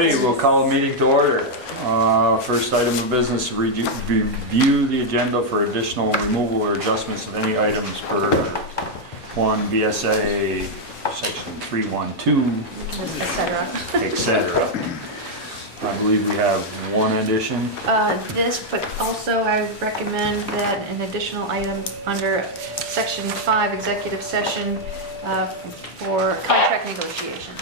Alrighty, we'll call the meeting to order. First item of business, review the agenda for additional removal or adjustments of any items per 1 BSA section 312, etc. I believe we have one addition. This, but also I recommend that an additional item under section 5, executive session for contract negotiations.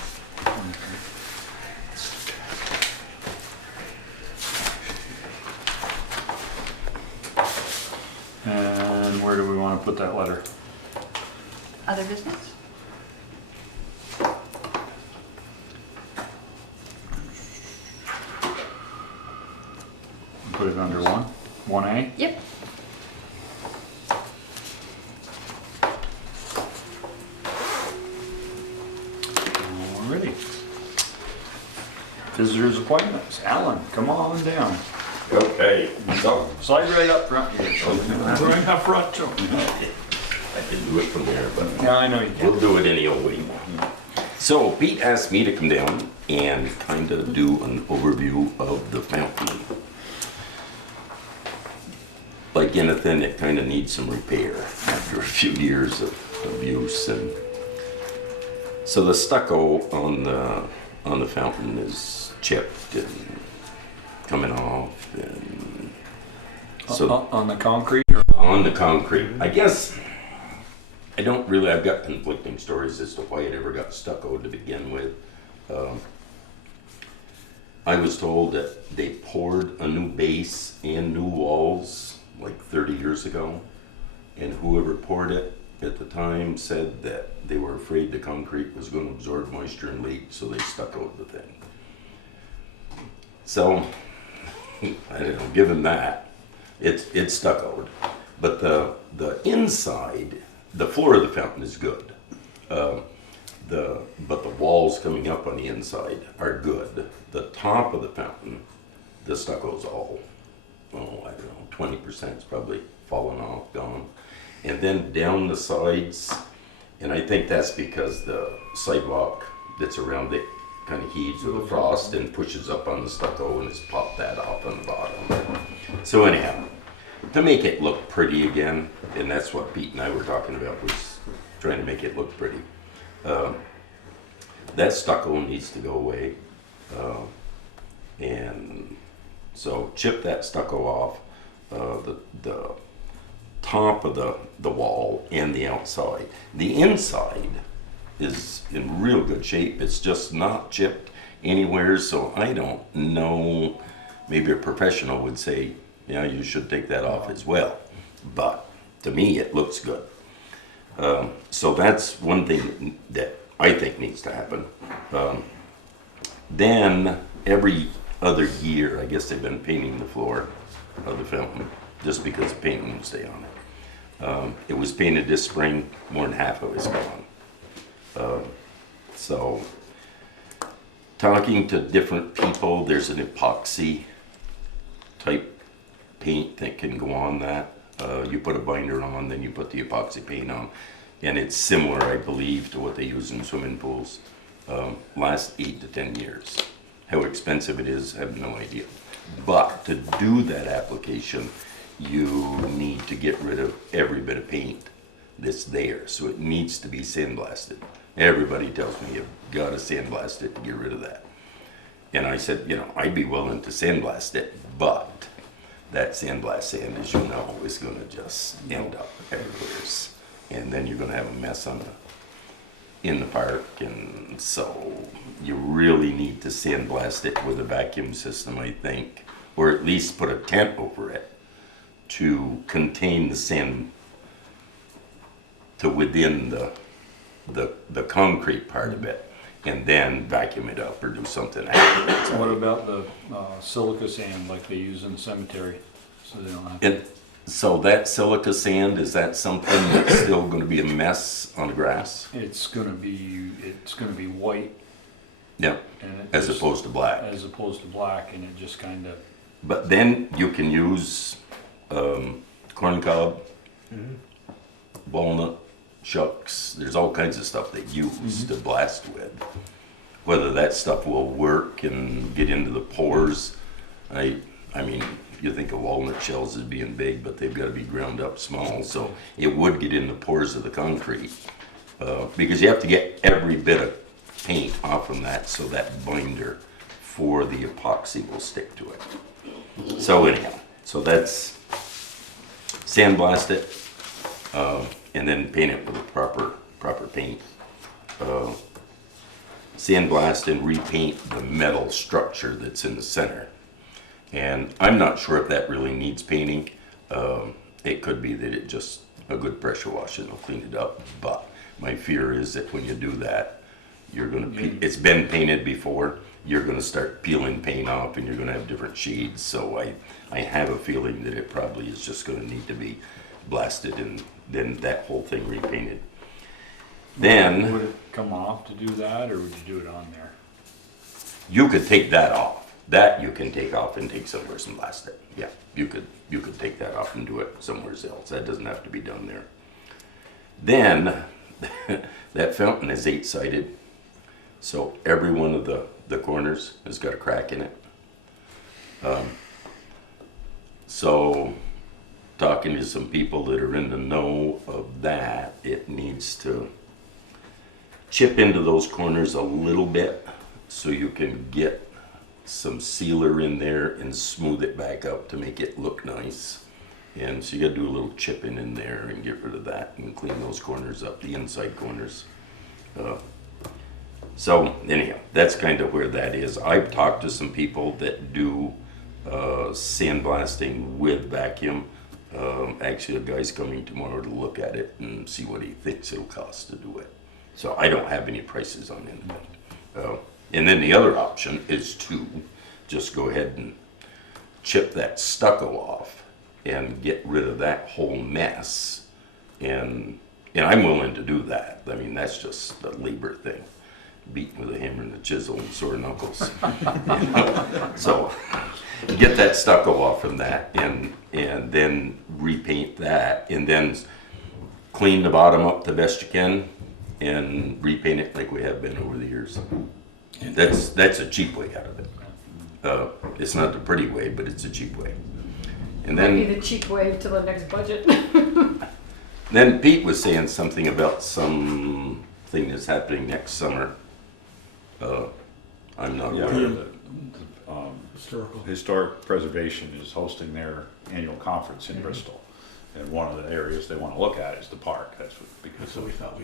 And where do we want to put that letter? Other business? Put it under 1A? Yep. Alrighty. Visitors appointments. Alan, come on down. Okay, so Slide right up front here. Right up front, too. I can do it from there, but Yeah, I know you can. we'll do it any old way. So Pete asked me to come down and kind of do an overview of the fountain. Like anything, it kind of needs some repair after a few years of use. And so the stucco on the fountain is chipped and coming off, and so On the concrete or? on the concrete. I guess I don't really, I've got conflicting stories as to why it ever got stuccoed to begin with. I was told that they poured a new base and new walls like 30 years ago, and whoever poured it at the time said that they were afraid the concrete was going to absorb moisture and leak, so they stuccoed the thing. So I don't know, given that, it's stuccoed. But the inside, the floor of the fountain is good. But the walls coming up on the inside are good. The top of the fountain, the stucco's all, I don't know, 20% is probably fallen off, gone. And then down the sides, and I think that's because the sidewalk that's around it kind of heaves with the frost and pushes up on the stucco, and it's popped that off on the bottom. So anyhow, to make it look pretty again, and that's what Pete and I were talking about, was trying to make it look pretty. That stucco needs to go away, and so chip that stucco off, the top of the wall and the outside. The inside is in real good shape. It's just not chipped anywhere, so I don't know. Maybe a professional would say, yeah, you should take that off as well. But to me, it looks good. So that's one thing that I think needs to happen. Then every other year, I guess they've been painting the floor of the fountain just because paint won't stay on it. It was painted this spring, more than half of it's gone. So talking to different people, there's an epoxy type paint that can go on that. You put a binder on, then you put the epoxy paint on, and it's similar, I believe, to what they use in swimming pools. Lasts 8 to 10 years. How expensive it is, I have no idea. But to do that application, you need to get rid of every bit of paint that's there, so it needs to be sandblasted. Everybody tells me you've got to sandblast it to get rid of that. And I said, you know, I'd be willing to sandblast it, but that sandblast sand, as you know, is going to just end up everywhere. And then you're going to have a mess in the park. And so you really need to sandblast it with a vacuum system, I think, or at least put a tent over it to contain the sand to within the concrete part of it, and then vacuum it up or do something afterwards. What about the silica sand like they use in the cemetery? So they don't have to. And so that silica sand, is that something that's still going to be a mess on the grass? It's gonna be white. Yep. And it As just- opposed to black. As opposed to black, and it just kind of. But then you can use corn cob, walnut, shucks. There's all kinds of stuff they use to blast with. whether that stuff will work and get into the pores. I mean, you think of walnut shells as being big, but they've got to be ground up small, so it would get in the pores of the concrete. Because you have to get every bit of paint off from that so that binder for the epoxy will stick to it. So anyhow, so that's sandblast it, and then paint it with a proper paint. Sandblast and repaint the metal structure that's in the center. And I'm not sure if that really needs painting. It could be that it just a good pressure wash and it'll clean it up. But my fear is that when you do that, you're gonna it's been painted before. You're gonna start peeling paint off, and you're gonna have different shades. So I have a feeling that it probably is just gonna need to be blasted and then that whole thing repainted. Then Would it come off to do that, or would you do it on there? you could take that off. That you can take off and take somewhere and blast it. Yeah, you could take that off and do it somewhere else. That doesn't have to be done there. Then that fountain is 8-sided, so every one of the corners has got a crack in it. So talking to some people that are in the know of that, it needs to chip into those corners a little bit so you can get some sealer in there and smooth it back up to make it look nice. And so you gotta do a little chipping in there and get rid of that and clean those corners up, the inside corners. So anyhow, that's kind of where that is. I've talked to some people that do sandblasting with vacuum. Actually, a guy's coming tomorrow to look at it and see what he thinks it'll cost to do it. So I don't have any prices on anything. And then the other option is to just go ahead and chip that stucco off and get rid of that whole mess. And I'm willing to do that. I mean, that's just a labor thing. Beating with a hammer and a chisel and sore knuckles. So get that stucco off from that and then repaint that and then clean the bottom up the best you can and repaint it like we have been over the years. That's a cheap way out of it. It's not the pretty way, but it's a cheap way. And then Might be the cheap way to the next budget. then Pete was saying something about some thing that's happening next summer. I'm not Yeah, aware. the Historic Preservation is hosting their annual conference in Bristol. And one of the areas they want to look at is the park. That's what, because So we thought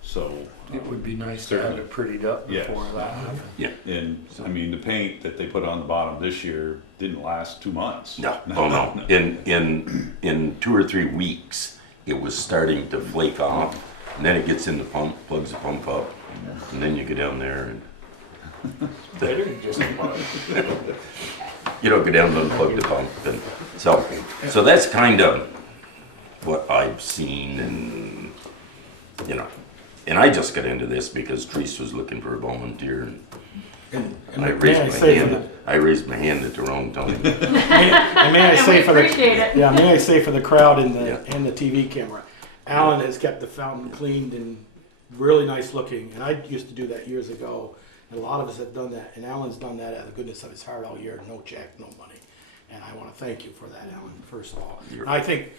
so. it would be nice to have it prettied up Yes. before that happened. Yeah. And I mean, the paint that they put on the bottom this year didn't last 2 months. No, oh no. In 2 or 3 weeks, it was starting to flake off, and then it gets in the pump, plugs the pump up, and then you go down there and Better than just a mug. you know go down and unplug the pump, and so that's kind of what I've seen, and you know, and I just got into this because Treese was looking for a volunteer, and I raised my hand at the wrong time. And may I And say we for the appreciate it. yeah, may I say for the crowd and Yeah. the TV camera, Alan has kept the fountain cleaned and really nice looking. And I used to do that years ago, and a lot of us have done that. And Alan's done that out of the goodness of his heart all year, no check, no money. And I want to thank you for that, Alan. First of all, and I think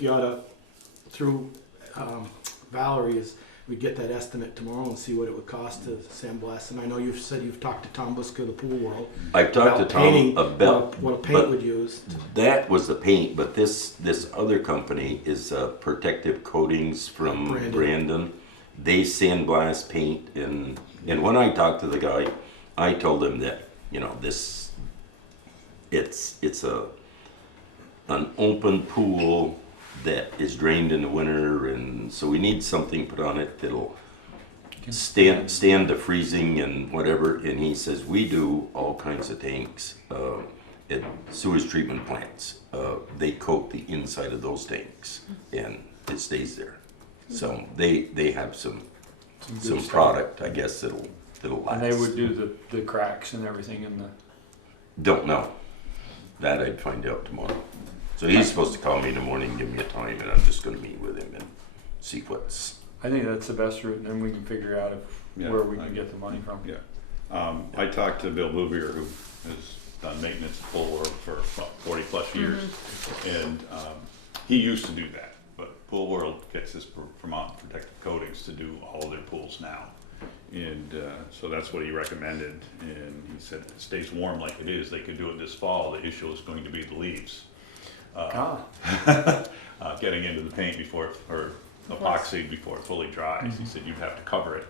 you ought to through Valerie is. We get that estimate tomorrow and see what it would cost to sandblast. And I know you've said you've talked to Tom Buska, the pool world. I've talked to Tom painting, about what a paint would use. that was the paint, but this other company is Protective Coatings from Brandon. They sandblast paint, and when I talked to the guy, I told him that it's an open pool that is drained in the winter, and so we need something put on it that'll stand the freezing and whatever. And he says we do all kinds of tanks at sewage treatment plants. They coat the inside of those tanks and it stays there. So they have some stuff. product, I guess, that'll last. And they would do the cracks and everything in the. Don't know. That I'd find out tomorrow. So he's supposed to call me in the morning, give me a time, and I'm just going to meet with him and see what's. I think that's the best route, and then we can figure out Yeah, where we can get the money from. Yeah, I talked to Bill Bouvier, who has done maintenance at Pool World for what, 40 plus years, and he used to do that, but Pool World gets this Vermont Protective Coatings to do all their pools now. And so that's what he recommended, and he said if it stays warm like it is, they could do it this fall. The issue is going to be the leaves. Getting into the paint or epoxy before it fully dries. He said you'd have to cover it,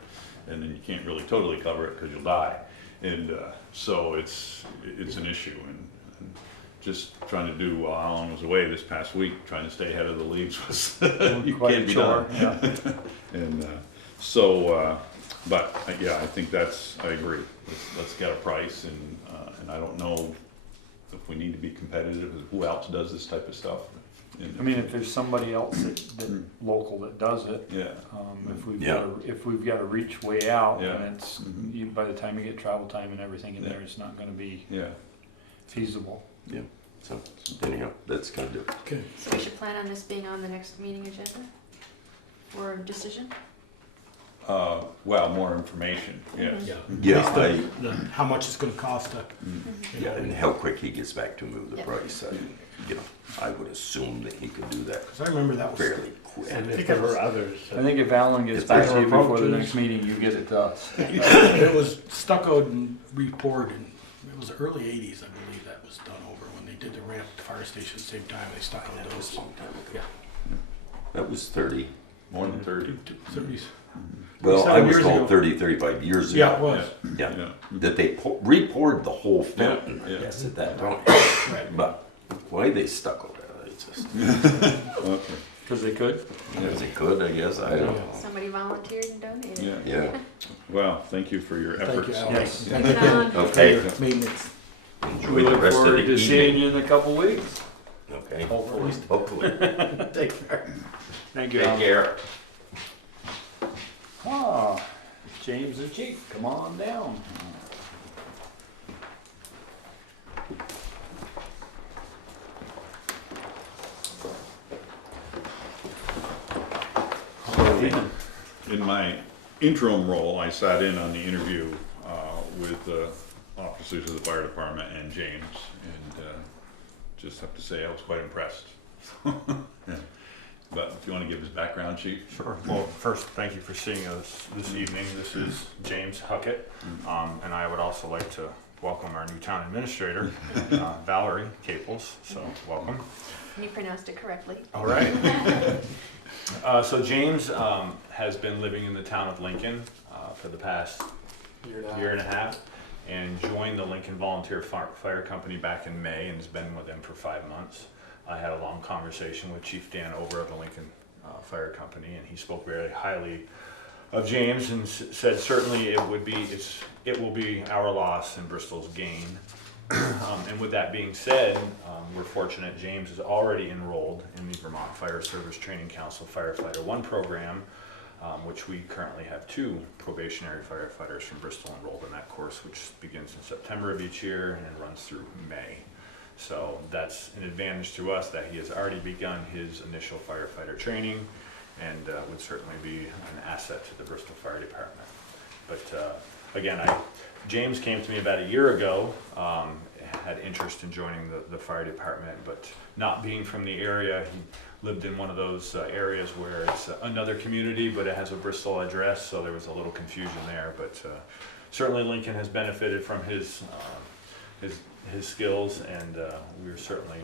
and then you can't really totally cover it because you'll die. And so it's an issue, and just trying to do while Alan was away this past week, trying to stay ahead of the leaves was you Quite can't a be chore, done. yeah. And so, but yeah, I think I agree. Let's get a price, and I don't know if we need to be competitive. Who else does this type of stuff? I mean, if there's somebody else that local that does it, Yeah. if we've got to reach way out, Yeah. and it's, by the time you get travel time and everything in there, it's not gonna be Yeah. feasible. Yeah, so anyhow, that's gonna do it. Okay. So we should plan on this being on the next meeting agenda for decision? Well, more information, yes. Yeah. Yeah, At least how much it's gonna cost to. Yeah, and how quick he gets back to move the Yeah. price, I would assume that he could do that Cause I remember that was. fairly quick. And if there were others. I think if Alan gets If back there's to you before the approaches- next meeting, you get it to us. It was stuccoed and repoured, and it was the early '80s, I believe, that was done over when they did the ramp at the fire station at the same time. They stuccoed That was those. a long time ago. Yeah. That was 30. More than 30. 30s. Well, I 27 was years told ago. 30, 35 years ago. Yeah, it was. Yeah, Yeah. that they re-poured the whole fountain, Yeah, I yeah. guess, at that time. Right. But why they stuccoed it, it's just, Okay. Cause they could. as they could, I guess, I don't know. Somebody volunteered and donated. Yeah. Yeah, Well, thank you for your Thank efforts. you, Alan. Yes. Thank Put it you. on. okay, Maintenance. enjoy We the look rest of the forward to seeing evening. you in a couple weeks. Okay, Hopefully. hopefully. Take care. Thank you, Take Alan. care. Ah, James the Chief, come on down. In my interim role, I sat in on the interview with the officers of the fire department and James, and just have to say I was quite impressed. Yeah. But if you want to give his background, Chief? Sure. Well, first, thank you for seeing us this evening. This is James Huckett, and I would also like to welcome our new town administrator, Valerie Caples. So, welcome. You pronounced it correctly. All right. So James has been living in the town of Lincoln for the past year and a half, and joined the Lincoln Volunteer Fire Company back in May, and has been with them for 5 months. I had a long conversation with Chief Dan Over of the Lincoln Fire Company, and he spoke very highly of James and said certainly it will be our loss and Bristol's gain. And with that being said, we're fortunate James is already enrolled in the Vermont Fire Service Training Council Firefighter 1 program, which we currently have 2 probationary firefighters from Bristol enrolled in that course, which begins in September of each year and runs through May. So that's an advantage to us that he has already begun his initial firefighter training, and would certainly be an asset to the Bristol Fire Department. But again, James came to me about a year ago, had interest in joining the fire department, but not being from the area, he lived in one of those areas where it's another community, but it has a Bristol address, so there was a little confusion there. But certainly Lincoln has benefited from his skills, and we certainly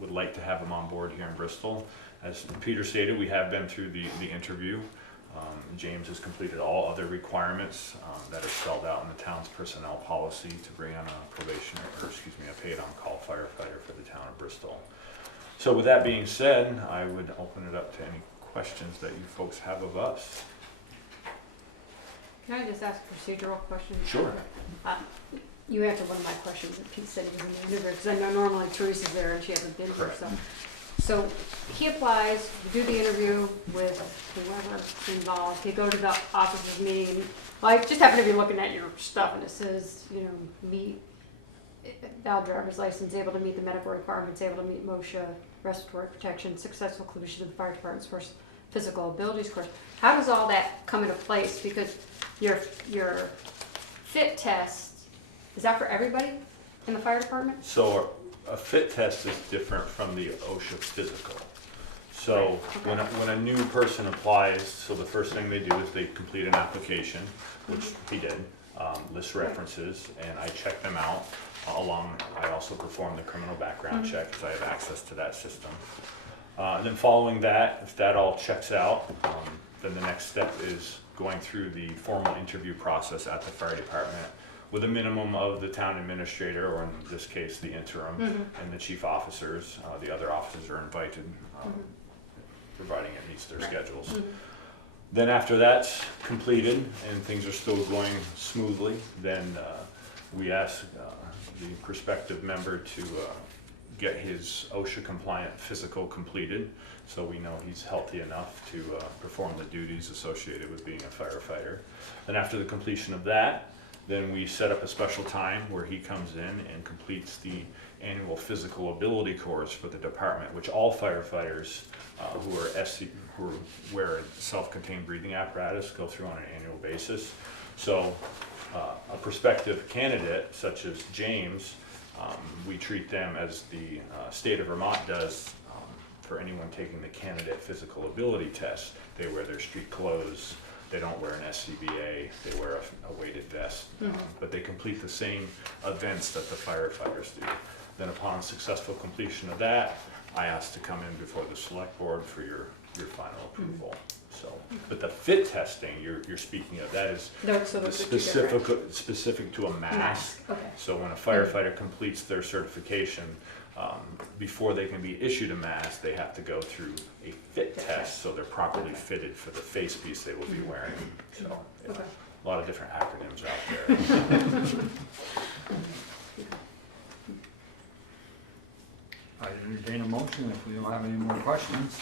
would like to have him on board here in Bristol. As Peter stated, we have been through the interview. James has completed all other requirements that are spelled out in the town's personnel policy to bring on a paid-on-call firefighter for the town of Bristol. So with that being said, I would open it up to any questions that you folks have of us. Can I just ask a procedural question? Sure. You answered one of my questions that Pete said he was in the interview, because I know normally Teresa's there and she hasn't been here, Correct. so he applies, you do the interview with whoever's involved, you go to the officers meeting, well, I just happen to be looking at your stuff and it says, meet valid driver's license, able to meet the medical requirements, able to meet MOSHA, respiratory protection, successful conclusion of the fire department's first physical abilities course. How does all that come into place? Because your fit test, is that for everybody in the fire department? So a fit test is different from the OSHA physical. So Right, okay. when a new person applies, so the first thing they do is they complete an application, which he did, lists references, and I check them out. I also perform the criminal background check because I have access to that system. Then following that, if that all checks out, then the next step is going through the formal interview process at the fire department with a minimum of the town administrator, or in this case, the interim, and the chief officers. The other officers are invited, providing it meets their schedules. Then after that's completed and things are still going smoothly, then we ask the prospective member to get his OSHA compliant physical completed, so we know he's healthy enough to perform the duties associated with being a firefighter. Then after the completion of that, then we set up a special time where he comes in and completes the annual physical ability course for the department, which all firefighters who wear a self-contained breathing apparatus go through on an annual basis. So a prospective candidate such as James, we treat them as the state of Vermont does for anyone taking the candidate physical ability test. They wear their street clothes, they don't wear an SCBA, they wear a weighted vest, but they complete the same events that the firefighters do. Then upon successful completion of that, I ask to come in before the select board for your final approval. So, but the fit testing you're speaking of, that is No, so those are two different. specific to a mask. Mask, okay. So when a firefighter completes their certification, before they can be issued a mask, they have to go through a fit test, so they're properly fitted for the face piece they will be wearing. So, yeah, Okay. a lot of different acronyms out there. I entertain a motion if we don't have any more questions.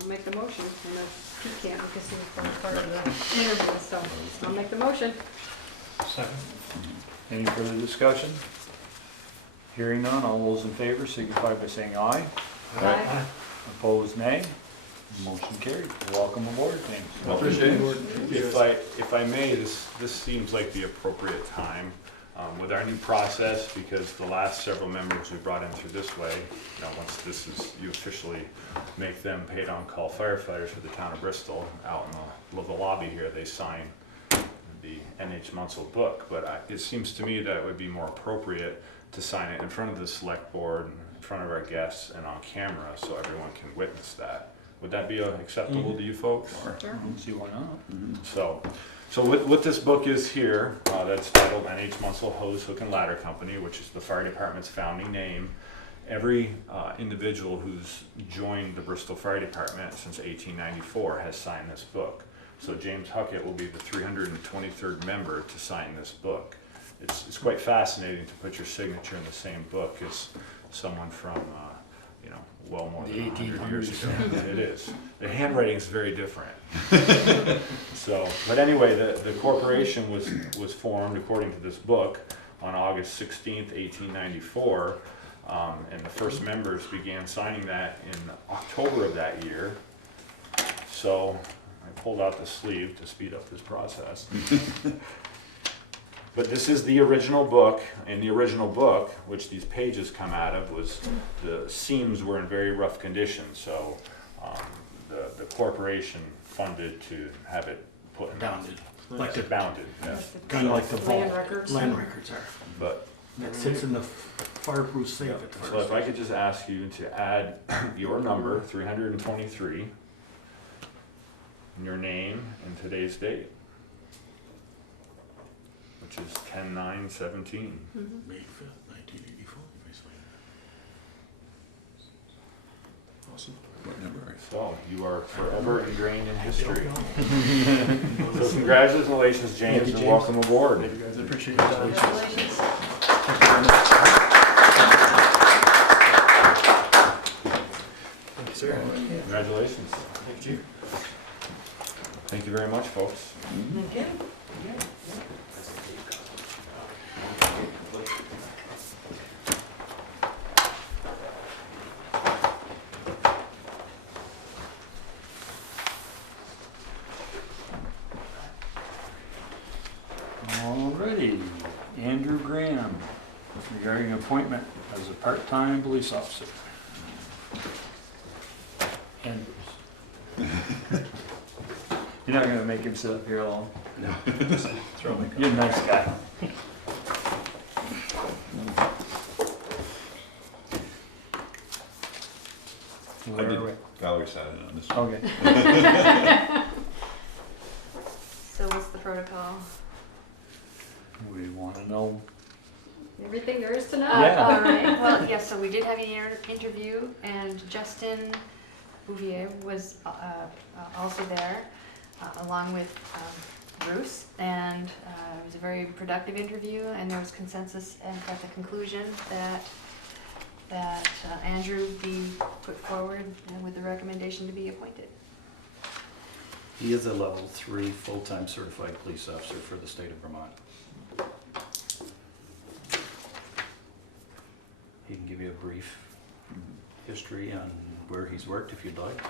I'll make the motion, I know he can't because he was part of the interview, so I'll make the motion. Any further discussion? Hearing none, all those in favor signify by saying aye. Aye. Opposed, nay. Motion carried. Welcome aboard, James. Well, if I may, this seems like the appropriate time with our new process, because the last several members we brought in through this way, once this is, you officially make them paid on-call firefighters for the town of Bristol, out in the lobby here, they sign the NH Munsell book, but it seems to me that it would be more appropriate to sign it in front of the select board, in front of our guests, and on camera, so everyone can witness that. Would that be acceptable to you folks? I don't see why not. So what this book is here, that's titled NH Munsell Hose, Hook and Ladder Company, which is the fire department's founding name. Every individual who's joined the Bristol Fire Department since 1894 has signed this book. So James Huckett will be the 323rd member to sign this book. It's quite fascinating to put your signature in the same book as someone from, well more than 100 years ago. It is. The handwriting is very different. So, but anyway, the corporation was formed according to this book on August 16th, 1894, and the first members began signing that in October of that year. So I pulled out the sleeve to speed up this process. But this is the original book, and the original book, which these pages come out of, the seams were in very rough condition, so the corporation funded to have it put in. Bounded. Like it bounded, yes. Kind of like the vault. Land records. Land records are. But, That sits in the fireproof safe at the so if first. I could just ask you to add your number, 323, and your name and today's date, which is 10/9/17. May 5th, 1984. Awesome. What number? So you are forever ingrained in history. So congratulations, James, and welcome aboard. Guys, I appreciate your time. Congratulations. Thank you, sir. Congratulations. Thank you. Thank you very much, folks. Andrew Graham regarding appointment as a part-time police officer. Andrews. You're not gonna make him sit up here long? No. Throw me. You're a nice guy. I did, Valerie sat in on this one. Okay. So what's the protocol? We wanna know. Everything there is to know. Yeah. All right, well, yes, so we did have an interview, and Justin Bouvier was also there, along with Bruce, and it was a very productive interview, and there was consensus at the conclusion that Andrew be put forward with the recommendation to be appointed. He is a level 3 full-time certified police officer for the state of Vermont. He can give you a brief history on where he's worked if you'd like.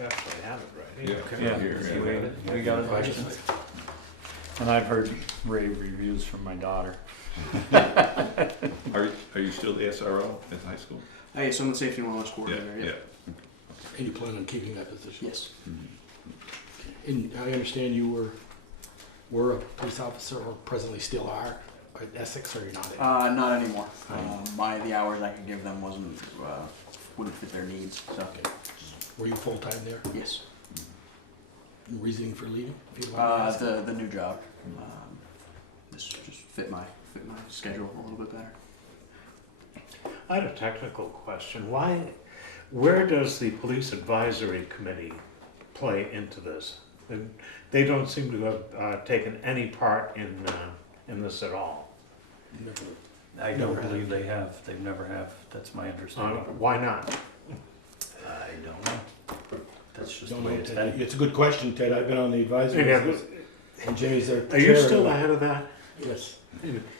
Actually, I have it right here. Yeah, Yeah. here, yeah. We got a question. And I've heard rave reviews from my daughter. Are you still the SRO at the high school? Hey, so I'm the safety and wellness Yeah, coordinator. yeah. And you plan on keeping that position? Yes. And I understand you were a police officer, or presently still are, at Essex, or you're not? Not anymore. The hours I could give them wouldn't fit their needs. So Okay. Were you full-time there? yes, Reasoning for leaving? if you don't mind me asking? the new job. This just fit my schedule a little bit better. I had a technical question. Where does the police advisory committee play into this? And they don't seem to have taken any part in this at all. Never. I Never don't have. believe they have. They've never have. That's my understanding. Why not? I don't know. That's just the Don't way know, it's Ted. been. It's a good question, Ted. I've been on the advisory. Yeah, board, and Jimmy's their Are you chair. still ahead of that? Yes.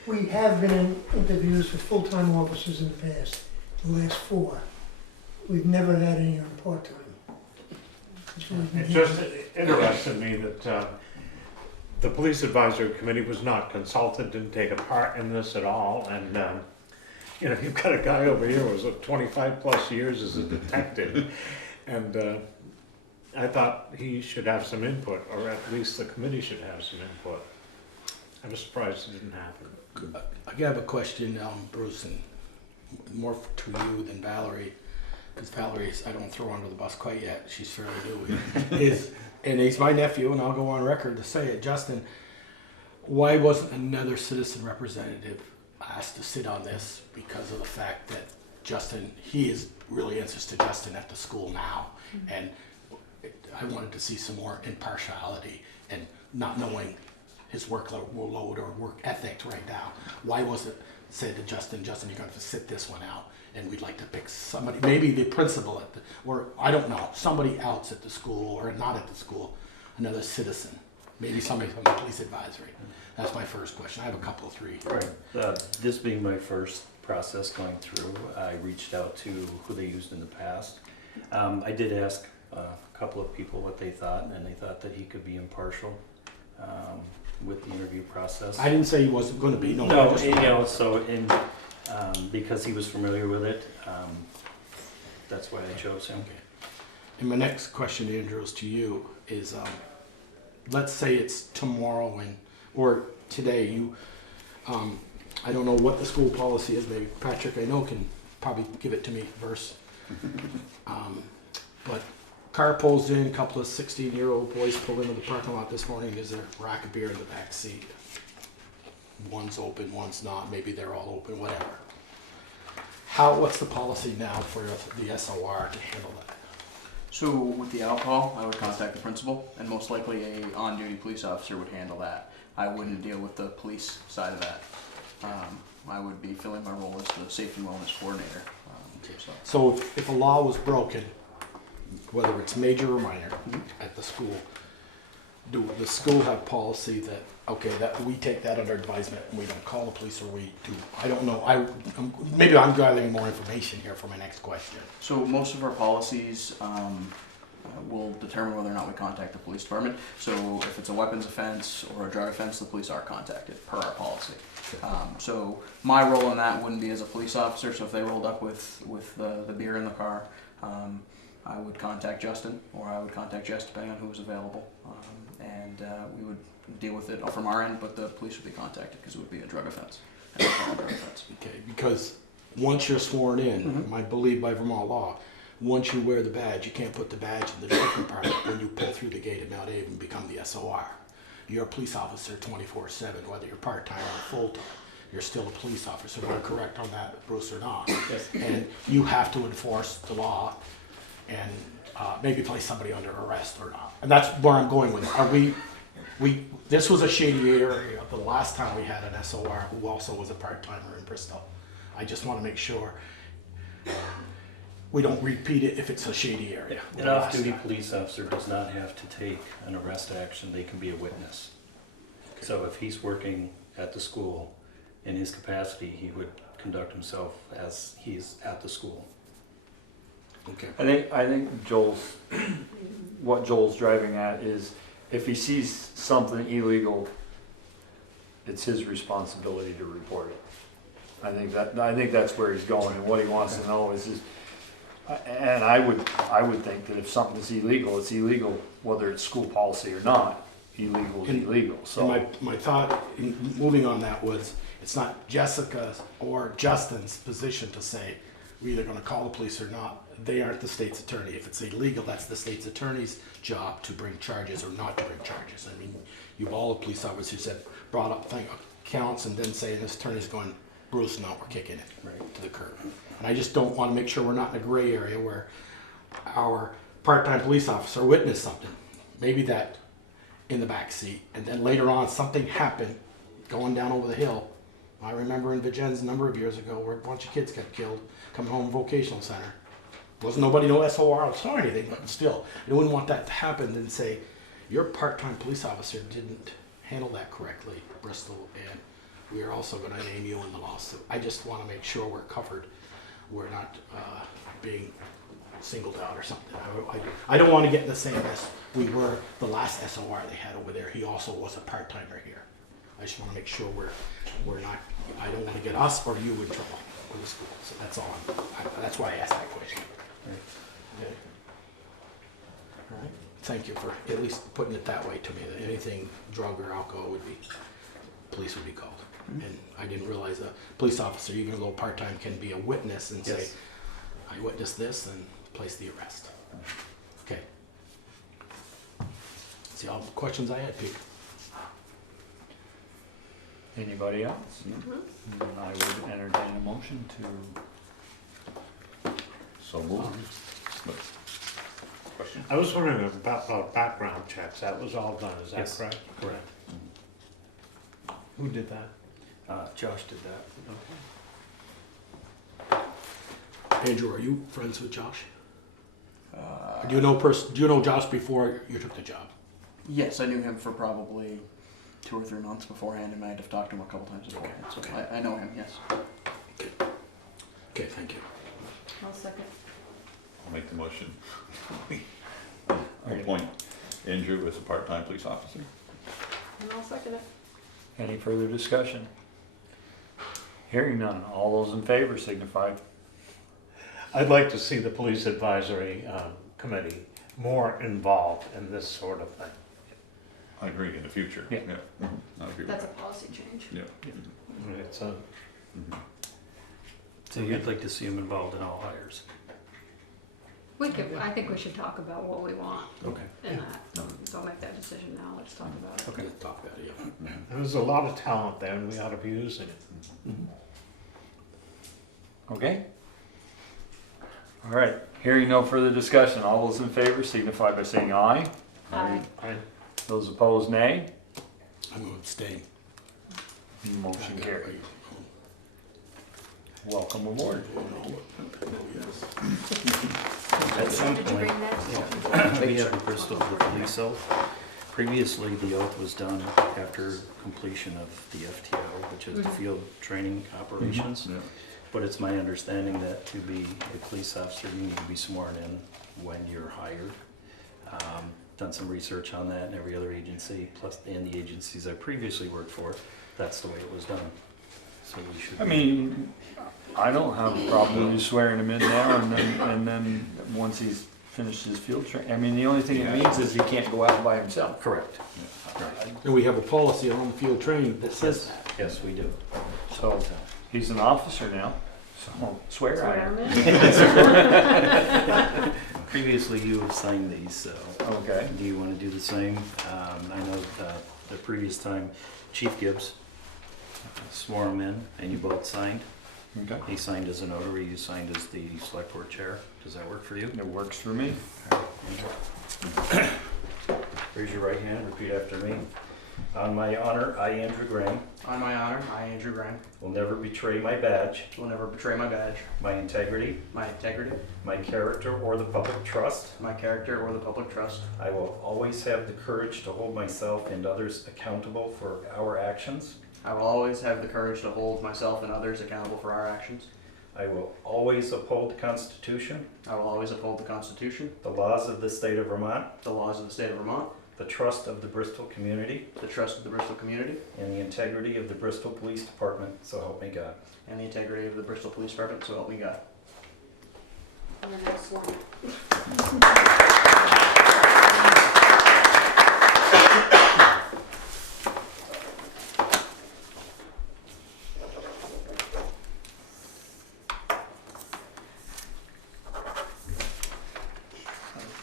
We have been in interviews for full-time officers in the past, the last 4. We've never had any on part-time. That's why we've been It just here. interested me that the police advisory committee was not consulted, didn't take a part in this at all, and you've got a guy over here who was 25 plus years as a detective, and I thought he should have some input, or at least the committee should have some input. I was surprised it didn't happen. I have a question, Bruce, and more to you than Valerie, because Valerie's, I don't throw her under the bus quite yet, she's fairly new, and he's my nephew, and I'll go on record to say it, Justin, why wasn't another citizen representative asked to sit on this? Because of the fact that Justin, he is really interested, Justin, at the school now, and I wanted to see some more impartiality and not knowing his workload or work ethic right now. Why was it said to Justin, you're going to sit this one out, and we'd like to pick somebody, maybe the principal or I don't know, somebody else at the school or not at the school, another citizen, maybe somebody from the police advisory. That's my first question. I have a couple of 3. Right. This being my first process going through, I reached out to who they used in the past. I did ask a couple of people what they thought, and they thought that he could be impartial with the interview process. I didn't say he wasn't going to be. No, I No, just- so because he was familiar with it, that's why I chose him. Okay. And my next question, Andrew, is to you is, let's say it's tomorrow or today. I don't know what the school policy is. Maybe Patrick, I know, can probably give it to me first. But car pulls in, a couple of 16-year-old boys pull into the parking lot this morning. There's a rack of beer in the back seat. One's open, one's not. Maybe they're all open, whatever. What's the policy now for the SOR to handle that? So with the alcohol, I would contact the principal, and most likely a on-duty police officer would handle that. I wouldn't deal with the police side of that. I would be filling my role as the safety and wellness coordinator. So if a law was broken, whether it's major or minor, at the school, do the school have policy that, okay, that we take that under advisement and we don't call the police, or we do? I don't know. Maybe I'm gathering more information here for my next question. So most of our policies, will determine whether or not we contact the police department. So if it's a weapons offense or a drug offense, the police are contacted per our policy. So my role in that wouldn't be as a police officer. So if they rolled up with the beer in the car, I would contact Justin, or I would contact Jess, depending on who was available, and we would deal with it from our end. But the police would be contacted because it would be a drug offense. An alcohol drug offense. Okay, because once you're sworn in, I believe by Vermont law, once you wear the badge, you can't put the badge in the drug compartment when you pull through the gate at Mount Abe and become the SOR. You're a police officer 24/7, whether you're part-time or full-time. You're still a police officer. Am I correct on that, Bruce, or not? Yes. And you have to enforce the law and maybe place somebody under arrest or not. And that's where I'm going with it. Are this was a shady area the last time we had an SOR who also was a part-timer in Bristol. I just want to make sure we don't repeat it if it's a shady area. An off-duty police officer does not have to take an arrest action. They can be a witness. So if he's working at the school, in his capacity, he would conduct himself as he's at the school. Okay. I think what Joel's driving at is if he sees something illegal, it's his responsibility to report it. I think that's where he's going, and what he wants to know is and I would think that if something is illegal, it's illegal, whether it's school policy or not. Illegal is illegal. So my thought in moving on that was, it's not Jessica's or Justin's position to say we're either going to call the police or not. They aren't the state's attorney. If it's illegal, that's the state's attorney's job to bring charges or not to bring charges. I mean, you've all the police officers said brought up counts and then saying this attorney's going, Bruce, no, we're kicking it right to the curb. And I just don't want to make sure we're not in a gray area where our part-time police officer witnessed something. Maybe that in the back seat, and then later on something happened going down over the hill. I remember in Vigennes a number of years ago where a bunch of kids got killed coming home from vocational center. Wasn't nobody no SOR or anything, but still, I wouldn't want that to happen and say your part-time police officer didn't handle that correctly, Bristol, and we are also going to name you in the lawsuit. I just want to make sure we're covered. We're not being singled out or something. I don't want to get in the same as we were the last SOR they had over there. He also was a part-timer here. I just want to make sure we're not, I don't want to get us or you in trouble with the school. So that's all. That's why I asked that question. Okay. All right. Thank you for at least putting it that way to me, that anything drug or alcohol would be, police would be called. And I didn't realize a police officer, even though part-time, can be a witness and say, Yes. I witnessed this, and place the arrest. Okay. See all the questions I had, Pete. anybody else? Then I would entertain a motion to. So moved. But- Question? I was wondering about background checks. That was all done, is that Yes. correct? Correct. Who did that? Josh did that. Andrew, are you friends with Josh? Do you know Josh before you took the job? Yes, I knew him for probably 2 or 3 months beforehand, and I might have talked to him a couple times beforehand. So I know him, yes. Okay, thank you. I'll second. I'll make the motion. Appoint Andrew as a part-time police officer. And I'll second it. Any further discussion? Hearing none, all those in favor signify. I'd like to see the police advisory committee more involved in this sort of thing. I agree, in the future. Yeah. Mhm. I agree with That's a that. policy change. Yeah. I mean, it's a, So you'd like to see him involved in all hires? I think we should talk about what we want Okay. in that. Don't make that decision now, let's talk about it. Okay, talk about it, yeah. there's a lot of talent there, and we ought to be using it. Okay? All right, hearing no further discussion, all those in favor signify by saying aye. Aye. Those opposed, nay. I'm going to abstain. Motion carried. Welcome aboard. At some Did you point, bring that? we have a Bristol with police oath. Previously, the oath was done after completion of the FTO, which is the field training operations. Yeah. But it's my understanding that to be a police officer, you need to be sworn in when you're hired. Done some research on that, and every other agency, plus and the agencies I previously worked for, that's the way it was done. So we should. I mean, I don't have a problem with you swearing him in now, and then once he's finished his field training, I mean, the only thing it means is he can't go out by himself. Correct. And we have a policy on field training that says that. Yes, we do. So he's an officer now, so swear at him. Previously, you have signed these, so. Okay. Do you want to do the same? I know the previous time, Chief Gibbs swore him in, and you both signed. Okay. He signed as a notary, you signed as the select board chair. Does that work for you? It works for me. Raise your right hand, repeat after me. On my honor, I, Andrew Graham, On my honor, I, Andrew Graham, will never betray my badge, will never betray my badge, my integrity, my integrity, my character, or the public trust. my character, or the public trust. I will always have the courage to hold myself and others accountable for our actions. I will always have the courage to hold myself and others accountable for our actions. I will always uphold the Constitution, I will always uphold the Constitution, the laws of the state of Vermont, the laws of the state of Vermont, the trust of the Bristol community, the trust of the Bristol community, and the integrity of the Bristol Police Department, so help me God. and the integrity of the Bristol Police Department, so help me God. And then I swore.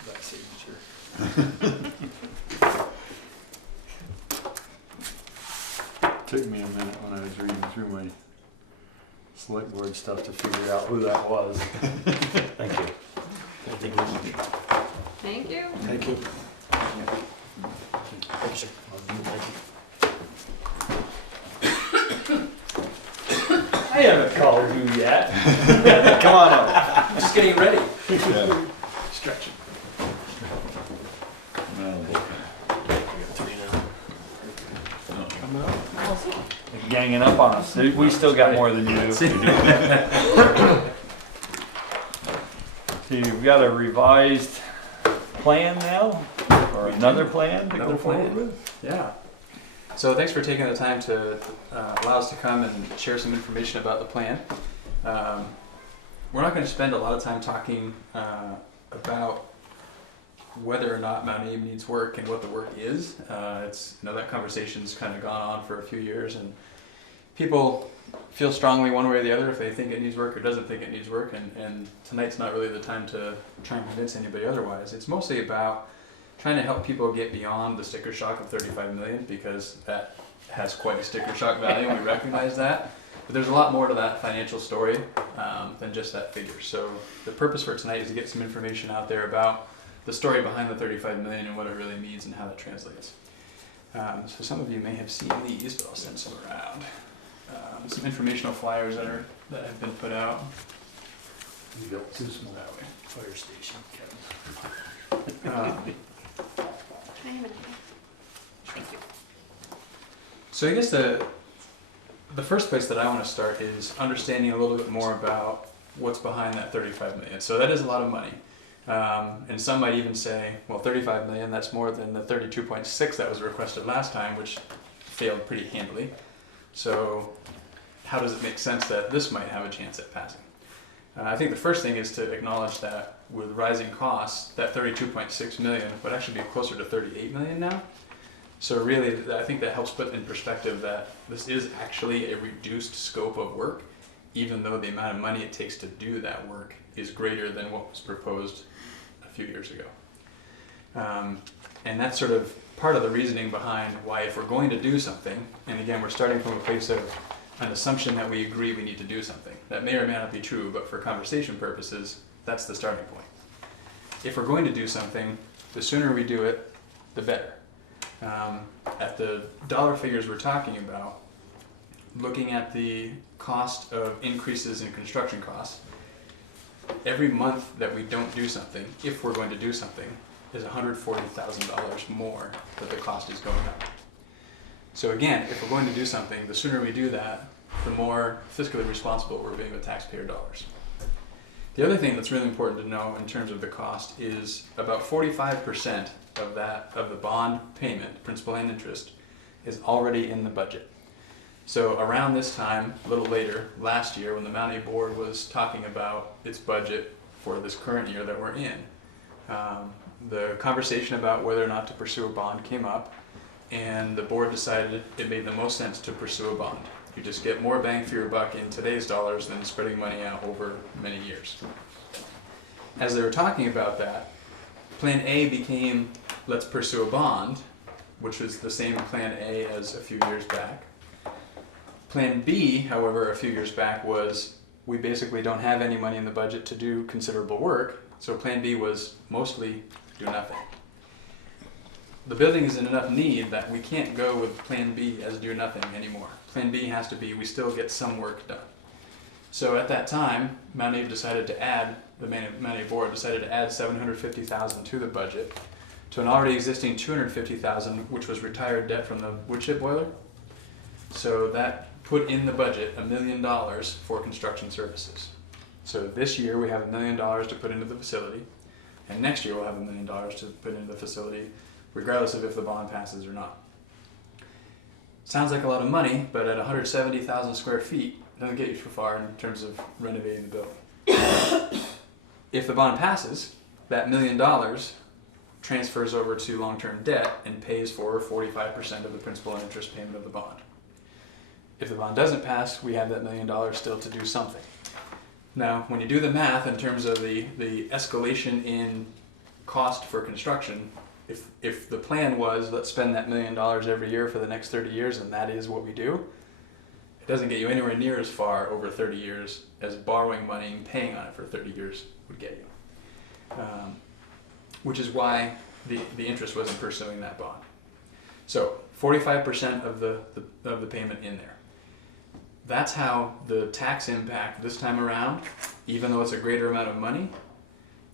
That signature. Took me a minute when I was reading through my select board stuff to figure out who that was. Thank you. Thank you. Thank you. I haven't called you yet. Come on up. Just getting ready. Stretching. Ganging up on us. We still got more than you do. So you've got a revised plan now, or another plan to go Another forward plan. with? Yeah. So thanks for taking the time to allow us to come and share some information about the plan. We're not going to spend a lot of time talking about whether or not Mount Abe needs work and what the work is. That conversation's kind of gone on for a few years, and people feel strongly one way or the other if they think it needs work or doesn't think it needs work. And tonight's not really the time to try and convince anybody otherwise. It's mostly about trying to help people get beyond the sticker shock of 35 million, because that has quite a sticker shock value, and we recognize that. But there's a lot more to that financial story than just that figure. So the purpose for tonight is to get some information out there about the story behind the 35 million and what it really means and how that translates. So some of you may have seen these, but I'll send some around. Some informational flyers that have been put out. You built too small That way. fire station, Kevin. Can I have it? Thank you. So I guess the first place that I want to start is understanding a little bit more about what's behind that 35 million. So that is a lot of money. And some might even say, well, 35 million, that's more than the 32.6 that was requested last time, which failed pretty handily. So how does it make sense that this might have a chance at passing? I think the first thing is to acknowledge that with rising costs, that 32.6 million would actually be closer to 38 million now. So really, I think that helps put in perspective that this is actually a reduced scope of work, even though the amount of money it takes to do that work is greater than what was proposed a few years ago. And that's sort of part of the reasoning behind why, if we're going to do something, and again, we're starting from a place of an assumption that we agree we need to do something. That may or may not be true, but for conversation purposes, that's the starting point. If we're going to do something, the sooner we do it, the better. At the dollar figures we're talking about, looking at the cost of increases in construction costs, every month that we don't do something, if we're going to do something, is $140,000 more that the cost is going up. So again, if we're going to do something, the sooner we do that, the more fiscally responsible we're being with taxpayer dollars. The other thing that's really important to know in terms of the cost is about 45% of the bond payment, principal and interest, is already in the budget. So around this time, a little later, last year, when the Mountie Board was talking about its budget for this current year that we're in, the conversation about whether or not to pursue a bond came up, and the board decided it made the most sense to pursue a bond. You just get more bang for your buck in today's dollars than spreading money out over many years. As they were talking about that, Plan A became, let's pursue a bond, which was the same Plan A as a few years back. Plan B, however, a few years back was, we basically don't have any money in the budget to do considerable work, so Plan B was mostly do nothing. The building is in enough need that we can't go with Plan B as do nothing anymore. Plan B has to be, we still get some work done. So at that time, Mountie decided to add, the Mountie Board decided to add $750,000 to the budget, to an already existing $250,000, which was retired debt from the wood chip boiler. So that put in the budget $1 million for construction services. So this year we have $1 million to put into the facility, and next year we'll have $1 million to put into the facility, regardless of if the bond passes or not. Sounds like a lot of money, but at 170,000 square feet, it doesn't get you too far in terms of renovating the building. If the bond passes, that $1 million transfers over to long-term debt and pays for 45% of the principal and interest payment of the bond. If the bond doesn't pass, we have that $1 million still to do something. Now, when you do the math in terms of the escalation in cost for construction, if the plan was, let's spend that $1 million every year for the next 30 years, and that is what we do, it doesn't get you anywhere near as far over 30 years as borrowing money and paying on it for 30 years would get you. Which is why the interest wasn't pursuing that bond. So 45% of the payment in there. That's how the tax impact this time around, even though it's a greater amount of money,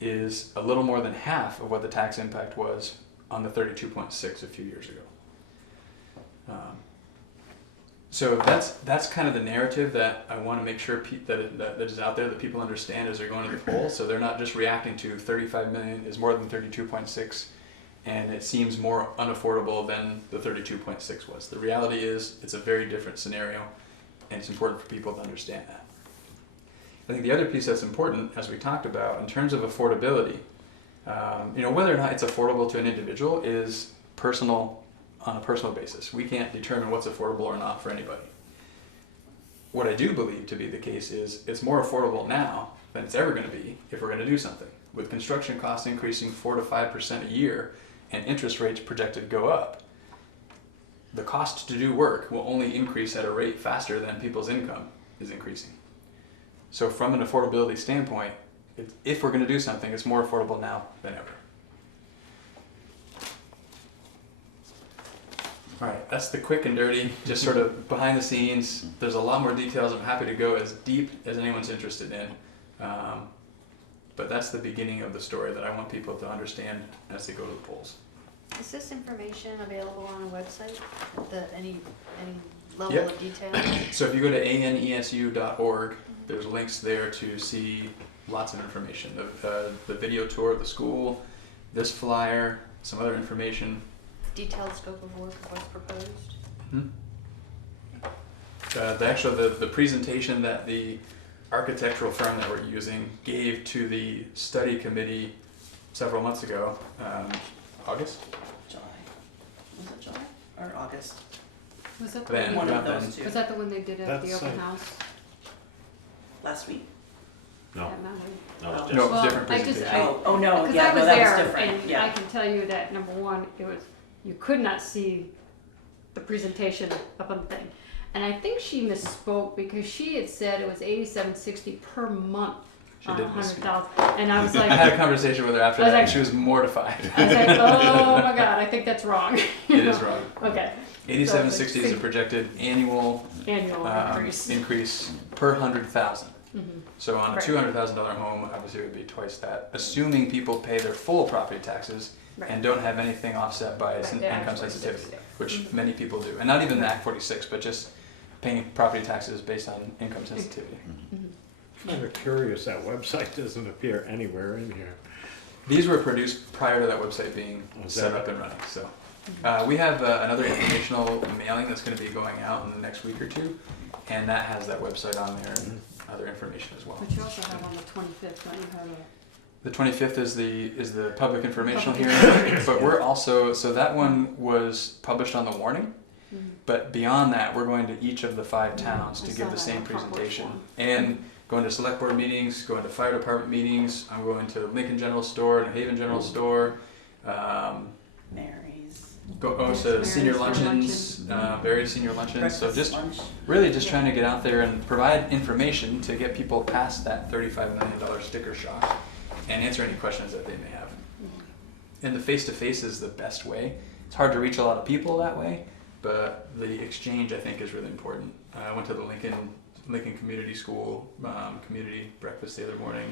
is a little more than half of what the tax impact was on the 32.6 a few years ago. So that's kind of the narrative that I want to make sure that is out there, that people understand as they're going to the polls, so they're not just reacting to 35 million is more than 32.6 and it seems more unaffordable than the 32.6 was. The reality is it's a very different scenario, and it's important for people to understand that. I think the other piece that's important, as we talked about, in terms of affordability, whether or not it's affordable to an individual is personal, on a personal basis. We can't determine what's affordable or not for anybody. What I do believe to be the case is it's more affordable now than it's ever going to be if we're going to do something. With construction costs increasing 4 to 5% a year and interest rates projected to go up, the cost to do work will only increase at a rate faster than people's income is increasing. So from an affordability standpoint, if we're going to do something, it's more affordable now than ever. All right, that's the quick and dirty, just sort of behind the scenes. There's a lot more details. I'm happy to go as deep as anyone's interested in. But that's the beginning of the story that I want people to understand as they go to the polls. Is this information available on a website? Any level Yep. of detail? So if you go to anesu.org, there's links there to see lots of information. The video tour of the school, this flyer, some other information. Detailed scope of work of what's proposed? The presentation that the architectural firm that we're using gave to the study committee several months ago, August? July. Was it July or August? Was that Then, One of not then. those two. Was that the one they did at the That's, open house? Last week? No, At Mountie? no, it's No, just, Well, different I just- presentation. Oh no, Because yeah, I was no, that there, was different, and yeah. I can tell you that number one, you could not see the presentation up on the thing, and I think she misspoke because she had said it was $87.60 per month She on did 100,000, and I was like, I had a conversation with her after I was that, like- and she was mortified. I was like, oh my god, I think that's wrong. It is wrong. Okay, 8760 is a projected annual annual increase. increase per 100,000. Mhm. So on a Right. $200,000 home, obviously it would be twice that, assuming people pay their full property taxes Right. and don't have anything offset by Right, yeah, income 46, sensitivity, yeah. which Mhm. many people do. And not even the Act 46, but just paying property taxes based on income sensitivity. Mhm. Kind of curious, that website doesn't appear anywhere in here. These were produced prior to that website being Was set that- up and running. So we have another informational mailing that's going to be going out in the next week or two, and that has that website on there and other information as well. But you also have on the 25th, don't you have a... The 25th is the public informational Public hearing, but we're also, so that one was published on the warning, Mhm. but beyond that, we're going to each of the 5 towns I to saw give the that same on Front Porch presentation. Forum. And going to select board meetings, going to fire department meetings, I'm going to Lincoln General Store and Haven General Store, Mary's. go Yes, to Mary's senior for luncheons, various senior luncheons, so Breakfast, just lunch. really just trying to get out there and provide information to get people past that $35 million sticker shock and answer any questions that they may have. And the face-to-face is the best way. It's hard to reach a lot of people that way, but the exchange I think is really important. I went to the Lincoln Community School community breakfast the other morning.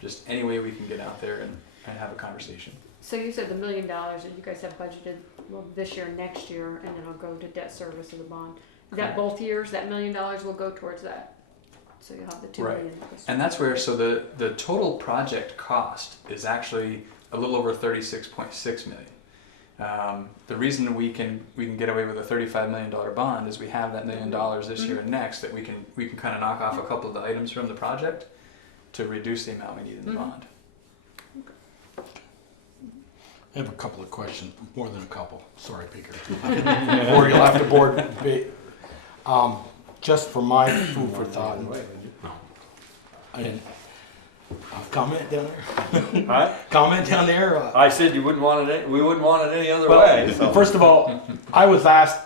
Just any way we can get out there and have a conversation. So you said the $1 million that you guys have budgeted, well, this year, next year, and then it'll go to debt service of the bond. Is that Correct. both years, that $1 million will go towards that? So you'll have the 2 Right. million. this And year. that's where, so the total project cost is actually a little over 36.6 million. The reason we can get away with a $35 million bond is we have that $1 million this year and next that we can kind of knock off a couple of the items from the project to reduce the amount we need in the bond. I have a couple of questions, more than a couple. Sorry, Peter. Or you'll have to board debate. Just for my food for thought. And comment down there. Huh? Comment down there. I said you wouldn't want it, we wouldn't want it any other way. Well, first of all, I was asked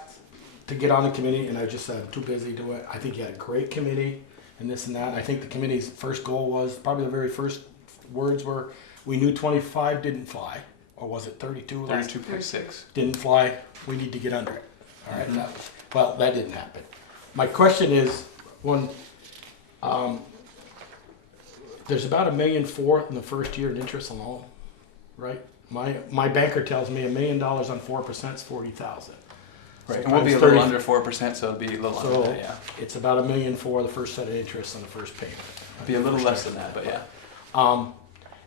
to get on the committee, and I just said I'm too busy to do it. I think you had a great committee, and this and that. I think the committee's first goal was probably the very first words were, we knew 25 didn't fly, or was it 32? 32.6. Didn't fly. We need to get under it. All right. That didn't happen. My question is, one, there's about $1.4 million in the first year in interest alone, right? My banker tells me $1 million on 4% is 40,000. Right. So And we'll be a times little 30 under 4%, so it'll be a little So under that, yeah. it's about $1.4 million the first set of interest on the first payment. Be a little less than that, but yeah.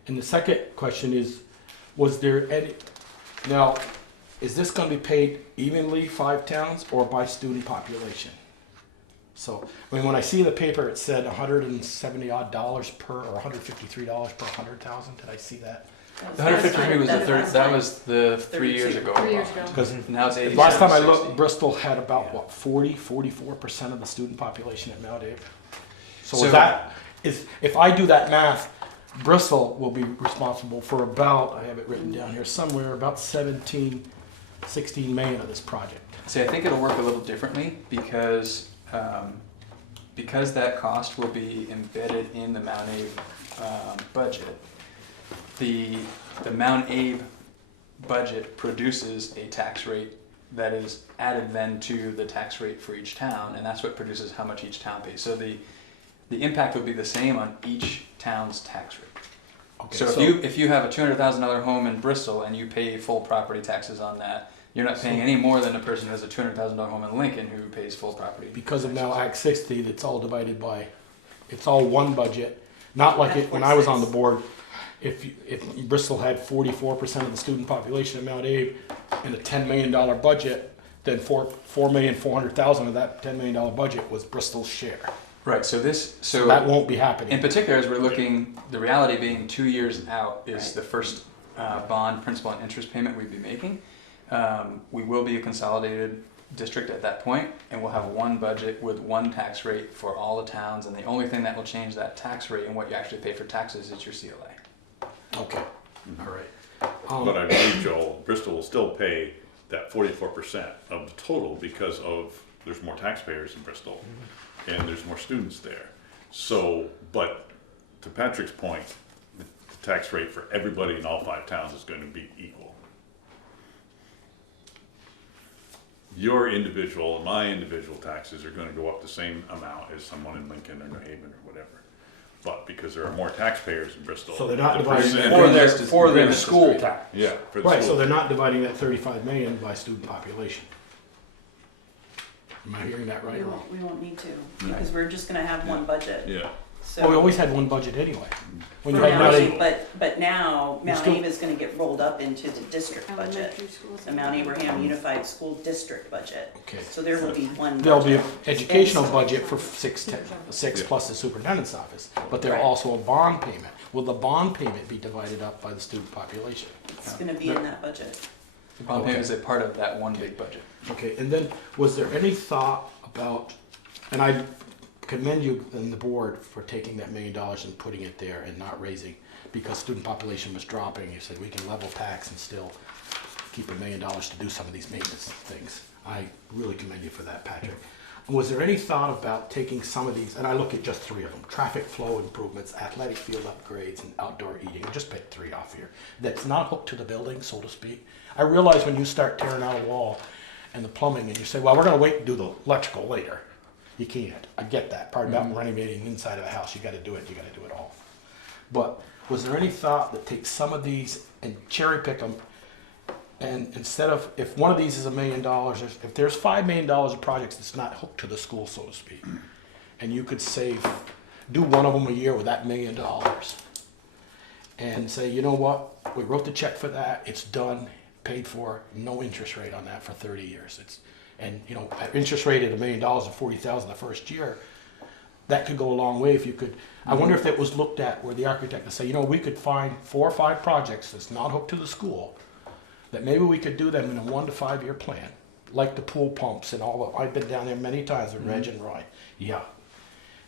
And the second question is, was there any, now, is this gonna be paid evenly, 5 towns, or by student population? So, I mean, when I see in the paper, it said $170 odd per, or $153 per 100,000, did I see that? The 153 was that was the 3 years 32. ago. 3 years ago. Because Now it's 87. last time I 60. looked, Bristol had about, what, 44% of the student population at Mount Abe. So So- is that, if I do that math, Bristol will be responsible for about, I have it written down here somewhere, about 16 million of this project. See, I think it'll work a little differently because that cost will be embedded in the Mount Abe budget. The Mount Abe budget produces a tax rate that is added then to the tax rate for each town, and that's what produces how much each town pays. So the impact will be the same on each town's tax rate. Okay, So if you have a $200,000 home in Bristol and you pay full property taxes on that, you're not paying any more than a person who has a $200,000 home in Lincoln who pays full property. Because of now Act 60, it's all divided by, it's all one budget. Not like it when I was on the board. If Bristol had 44% of the student population at Mount Abe and a $10 million budget, then $4,400,000 of that $10 million budget was Bristol's share. Right. So That won't be happening. in particular, as we're looking, the reality being 2 years out is Right. the first bond principal and interest payment we'd be making. We will be a consolidated district at that point, and we'll have one budget with one tax rate for all the towns, and the only thing that will change that tax rate and what you actually pay for taxes is your CLA. Okay, all right. But I believe, Joel, Bristol will still pay that 44% of the total because there's more taxpayers in Bristol and there's more students there. So, but to Patrick's point, the tax rate for everybody in all 5 towns is going to be equal. Your individual and my individual taxes are going to go up the same amount as someone in Lincoln or New Haven or whatever. But because there are more taxpayers in Bristol. So they're not the dividing percent- For their Rest is school great. tax. Yeah. For the Right, so school. they're not dividing that 35 million by student population. Am I hearing that right or wrong? We won't need to, because we're just gonna have one budget. Yeah. So. Well, we always had one budget anyway. When you For had Mount Mount Eva, but now Mount still- Eva is gonna get rolled up into the district budget, Elementary schools. the Mount Abraham Unified School District budget. Okay. So there will be one There'll be an budget. educational budget for six plus the superintendent's office, but there's Right. also a bond payment. Will the bond payment be divided up by the student population? It's gonna be in that budget. The bond payment is a part of that one big budget. Okay, and then was there any thought about, and I commend you and the board for taking that $1 million and putting it there and not raising, because student population was dropping, you said we can level tax and still keep $1 million to do some of these maintenance things. I really commend you for that, Patrick. And was there any thought about taking some of these, and I look at just 3 of them, traffic flow improvements, athletic field upgrades, and outdoor eating, I just picked 3 off here, that's not hooked to the building, so to speak. I realize when you start tearing out a wall and the plumbing and you say, well, we're gonna wait and do the electrical later. You can't, I get that, part about renovating inside of a house, you gotta do it all. But was there any thought that take some of these and cherry pick them, and instead of, if one of these is $1 million, if there's $5 million of projects that's not hooked to the school, so to speak, and you could save, do one of them a year with that $1 million, and say, you know what, we wrote the check for that, it's done, paid for, no interest rate on that for 30 years. And you know, interest rate at $1 million and $40,000 the first year, that could go a long way if you could. I wonder if that was looked at where the architect would say, you know, we could find 4 or 5 projects that's not hooked to the school, that maybe we could do them in a 1 to 5 year plan, like the pool pumps and all of, I've been down there many times with Reg and Roy. Yeah,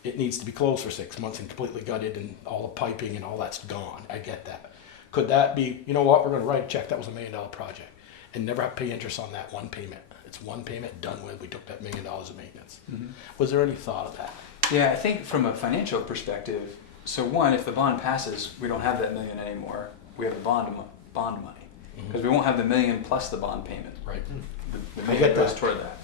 it needs to be closed for 6 months and completely gutted and all the piping and all that's gone. I get that. Could that be, you know what, we're gonna write a check, that was $1 million project, and never have to pay interest on that one payment. It's one payment, done with, we took that $1 million of maintenance. Was there any thought of that? Yeah, I think from a financial perspective, so one, if the bond passes, we don't have that $1 million anymore. We have the bond money. Because we won't have the $1 million plus the bond payment. Right. The $1 I million get goes that. toward that.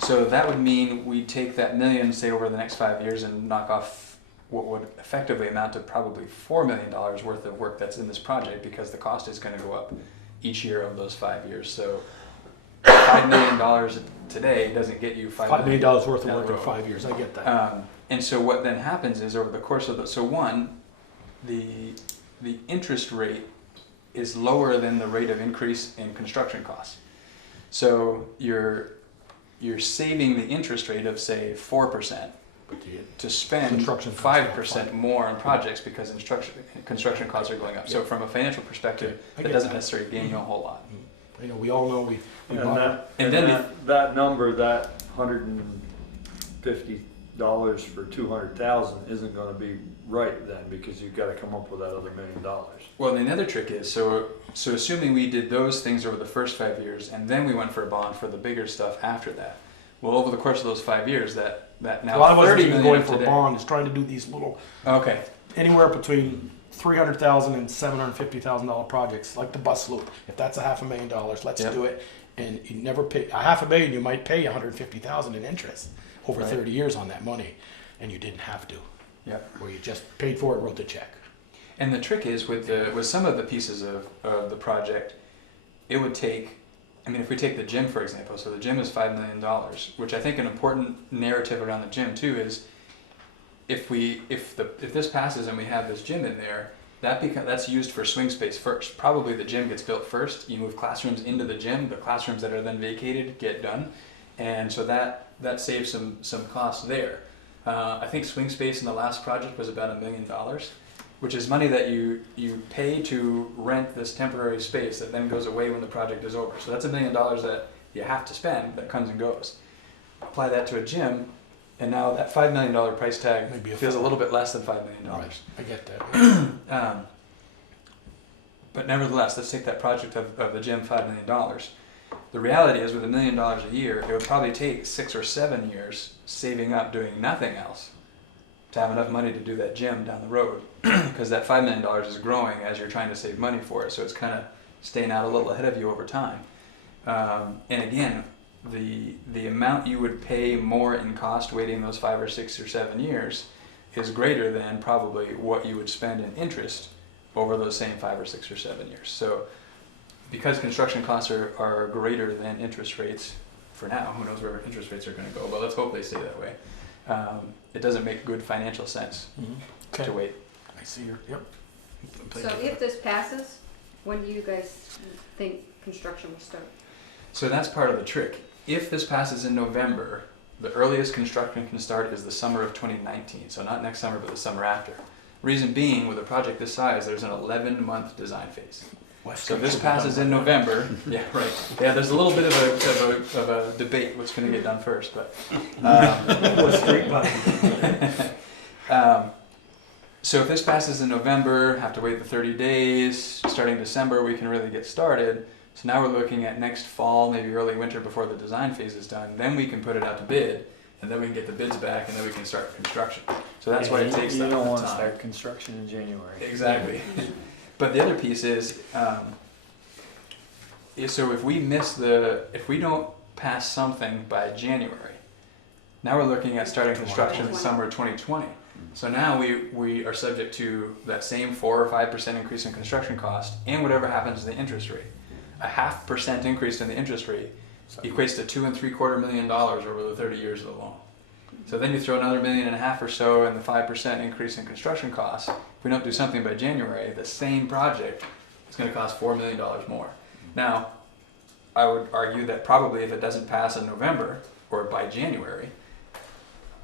So that would mean we take that $1 million, say over the next 5 years, and knock off what would effectively amount to probably $4 million worth of work that's in this project, because the cost is going to go up each year of those 5 years. So $5 million today doesn't get you $5 million worth of down work the in road. 5 years, I get that. And so what then happens is over the course of so one, the interest rate is lower than the rate of increase in construction costs. So you're saving the interest rate of say 4% to spend Construction costs 5% more on projects because construction costs are going up. So from a financial perspective, I that get doesn't that. necessarily gain you a whole lot. You know, we all know we And bought, that number, that $150 for 200,000 isn't gonna be right then, because you've gotta come up with that other $1 million. Well, and the other trick is, so assuming we did those things over the first 5 years, and then we went for a bond for the bigger stuff after that. Well, over the course of those 5 years, that now a lot of us 30 even million going of for a today. bond is trying to do these little, Okay, anywhere between $300,000 and $750,000 projects, like the bus loop. If that's a $500,000, let's Yep. do it. And you never pay, $500,000, you might pay $150,000 in interest over Right. 30 years on that money, and you didn't have to, yeah. where you just paid for it, wrote the check. And the trick is with some of the pieces of the project, it would take, I mean, if we take the gym for example, so the gym is $5 million, which I think an important narrative around the gym too is, if this passes and we have this gym in there, that's used for swing space first. Probably the gym gets built first. You move classrooms into the gym. The classrooms that are then vacated get done, and so that saves some costs there. I think swing space in the last project was about $1 million, which is money that you pay to rent this temporary space that then goes away when the project is over. So that's $1 million that you have to spend that comes and goes. Apply that to a gym, and now that $5 million price tag Maybe feels a little bit less than $5 million. Right. I get that. But nevertheless, let's take that project of the gym, $5 million. The reality is, with $1 million a year, it would probably take 6 or 7 years saving up doing nothing else to have enough money to do that gym down the road, because that $5 million is growing as you're trying to save money for it, so it's kind of staying out a little ahead of you over time. And again, the amount you would pay more in cost waiting those 5 or 6 or 7 years is greater than probably what you would spend in interest over those same 5 or 6 or 7 years. So because construction costs are greater than interest rates for now, who knows where interest rates are going to go, but let's hope they stay that way. it doesn't make good financial sense to Okay, wait. I see your, yep. So if this passes, when do you guys think construction will start? So that's part of the trick. If this passes in November, the earliest construction can start is the summer of 2019. So not next summer, but the summer after. Reason being, with a project this size, there's an 11-month design phase. So if this passes in November, yeah, right. Yeah, there's a little bit of a debate what's going to get done first, but. So if this passes in November, have to wait the 30 days. Starting December, we can really get started. So now we're looking at next fall, maybe early winter before the design phase is done. Then we can put it out to bid, and then we can get the bids back, and then we can start construction. So that's why it takes that You don't time. want to start construction in January. Exactly. But the other piece is, so if we don't pass something by January, now we're looking at starting construction in summer 2020. So now we are subject to that same 4 or 5% increase in construction cost and whatever happens to the interest rate. A 0.5% increase in the interest rate equates to $2.75 million over the 30 years of the loan. So then you throw another $1.5 million or so and the 5% increase in construction costs. If we don't do something by January, the same project is going to cost $4 million more. Now, I would argue that probably if it doesn't pass in November or by January,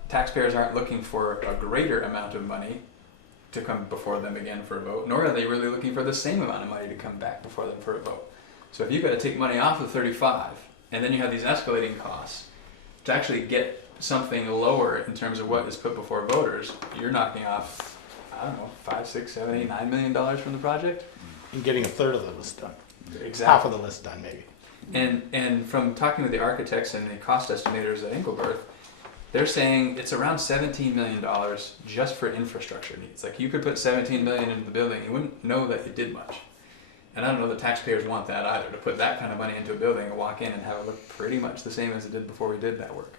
taxpayers aren't looking for a greater amount of money to come before them again for a vote, nor are they really looking for the same amount of money to come back before them for a vote. So if you've got to take money off of 35, and then you have these escalating costs, to actually get something lower in terms of what is put before voters, you're knocking off, I don't know, 5, 6, 7, 8, $9 million from the project. And getting a third of the list done. Exactly. Half of the list done, maybe. And from talking to the architects and the cost estimators at Engelberth, they're saying it's around $17 million just for infrastructure needs. Like you could put $17 million into the building, you wouldn't know that you did much. And I don't know that taxpayers want that either, to put that kind of money into a building and walk in and have it look pretty much the same as it did before we did that work.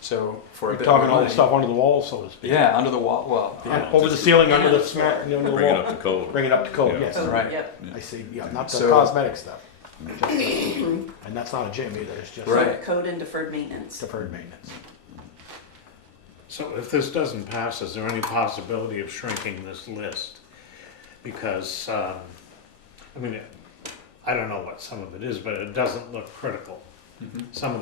So for a You're bit talking more all the money, stuff under the wall, so to speak. yeah, under the wall. Well, yeah, Over the ceiling, under the cement, under the Bring it up wall. to code. Bring it up to code, Yeah. yes. Oh, right. Yep. I see, yeah, not the So- cosmetic stuff. And that's not a gym either, it's just Right. Code and deferred maintenance. deferred maintenance. So if this doesn't pass, is there any possibility of shrinking this list? Because, I mean, I don't know what some of it is, but it doesn't look critical. Mhm. Some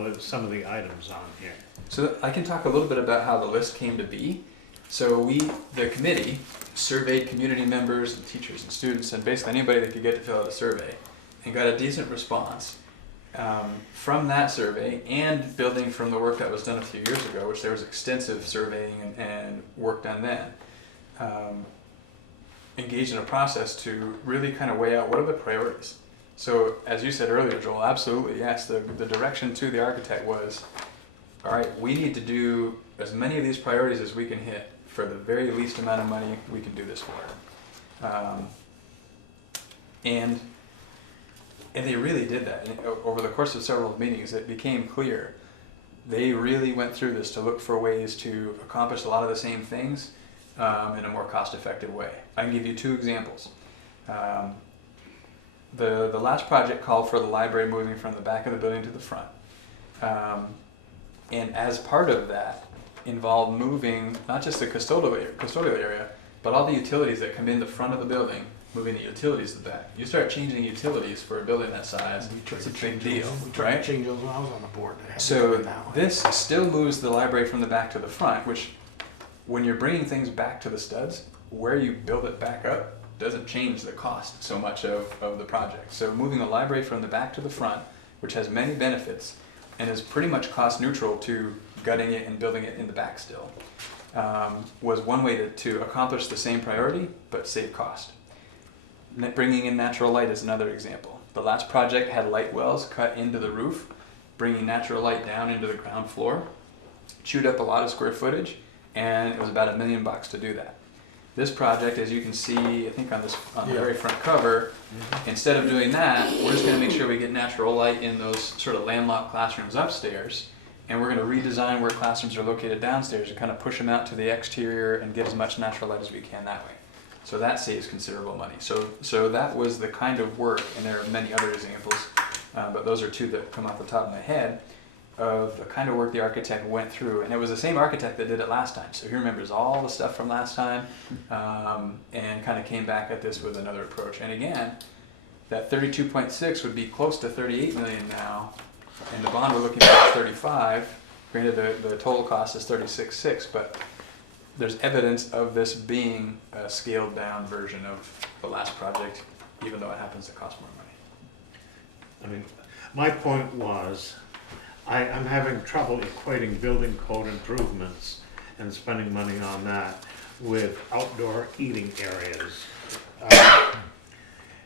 of the items on here. So I can talk a little bit about how the list came to be. So the committee, surveyed community members and teachers and students and basically anybody that could get to fill out a survey and got a decent response. From that survey and building from the work that was done a few years ago, which there was extensive surveying and work done then, engaged in a process to really kind of weigh out what are the priorities. So as you said earlier, Joel, absolutely, yes, the direction to the architect was, all right, we need to do as many of these priorities as we can hit for the very least amount of money we can do this for. And they really did that. And over the course of several meetings, it became clear they really went through this to look for ways to accomplish a lot of the same things in a more cost-effective way. I can give you 2 examples. The last project called for the library moving from the back of the building to the front. And as part of that, involved moving not just the custodial area, but all the utilities that come in the front of the building, moving the utilities to the back. You start changing utilities for a building that size, it's a big deal, We tried right? to change those when I was on the board. They had to So do that one. this still moves the library from the back to the front, which when you're bringing things back to the studs, where you build it back up doesn't change the cost so much of the project. So moving the library from the back to the front, which has many benefits and is pretty much cost neutral to gutting it and building it in the back still, was one way to accomplish the same priority but save cost. Bringing in natural light is another example. The last project had light wells cut into the roof, bringing natural light down into the ground floor, chewed up a lot of square footage, and it was about $1 million to do that. This project, as you can see, I think on the very front cover, instead of doing that, we're just going to make sure we get natural light in those sort of landlocked classrooms upstairs, and we're going to redesign where classrooms are located downstairs and kind of push them out to the exterior and get as much natural light as we can that way. So that saves considerable money. So that was the kind of work, and there are many other examples, but those are 2 that come off the top of my head. of the kind of work the architect went through, and it was the same architect that did it last time, so he remembers all the stuff from last time, and kind of came back at this with another approach. And again, that 32.6 would be close to 38 million now, and the bond we're looking at is 35. Granted, the total cost is 36.6, but there's evidence of this being a scaled down version of the last project, even though it happens to cost more money. I mean, my point was, I'm having trouble equating building code improvements and spending money on that with outdoor eating areas.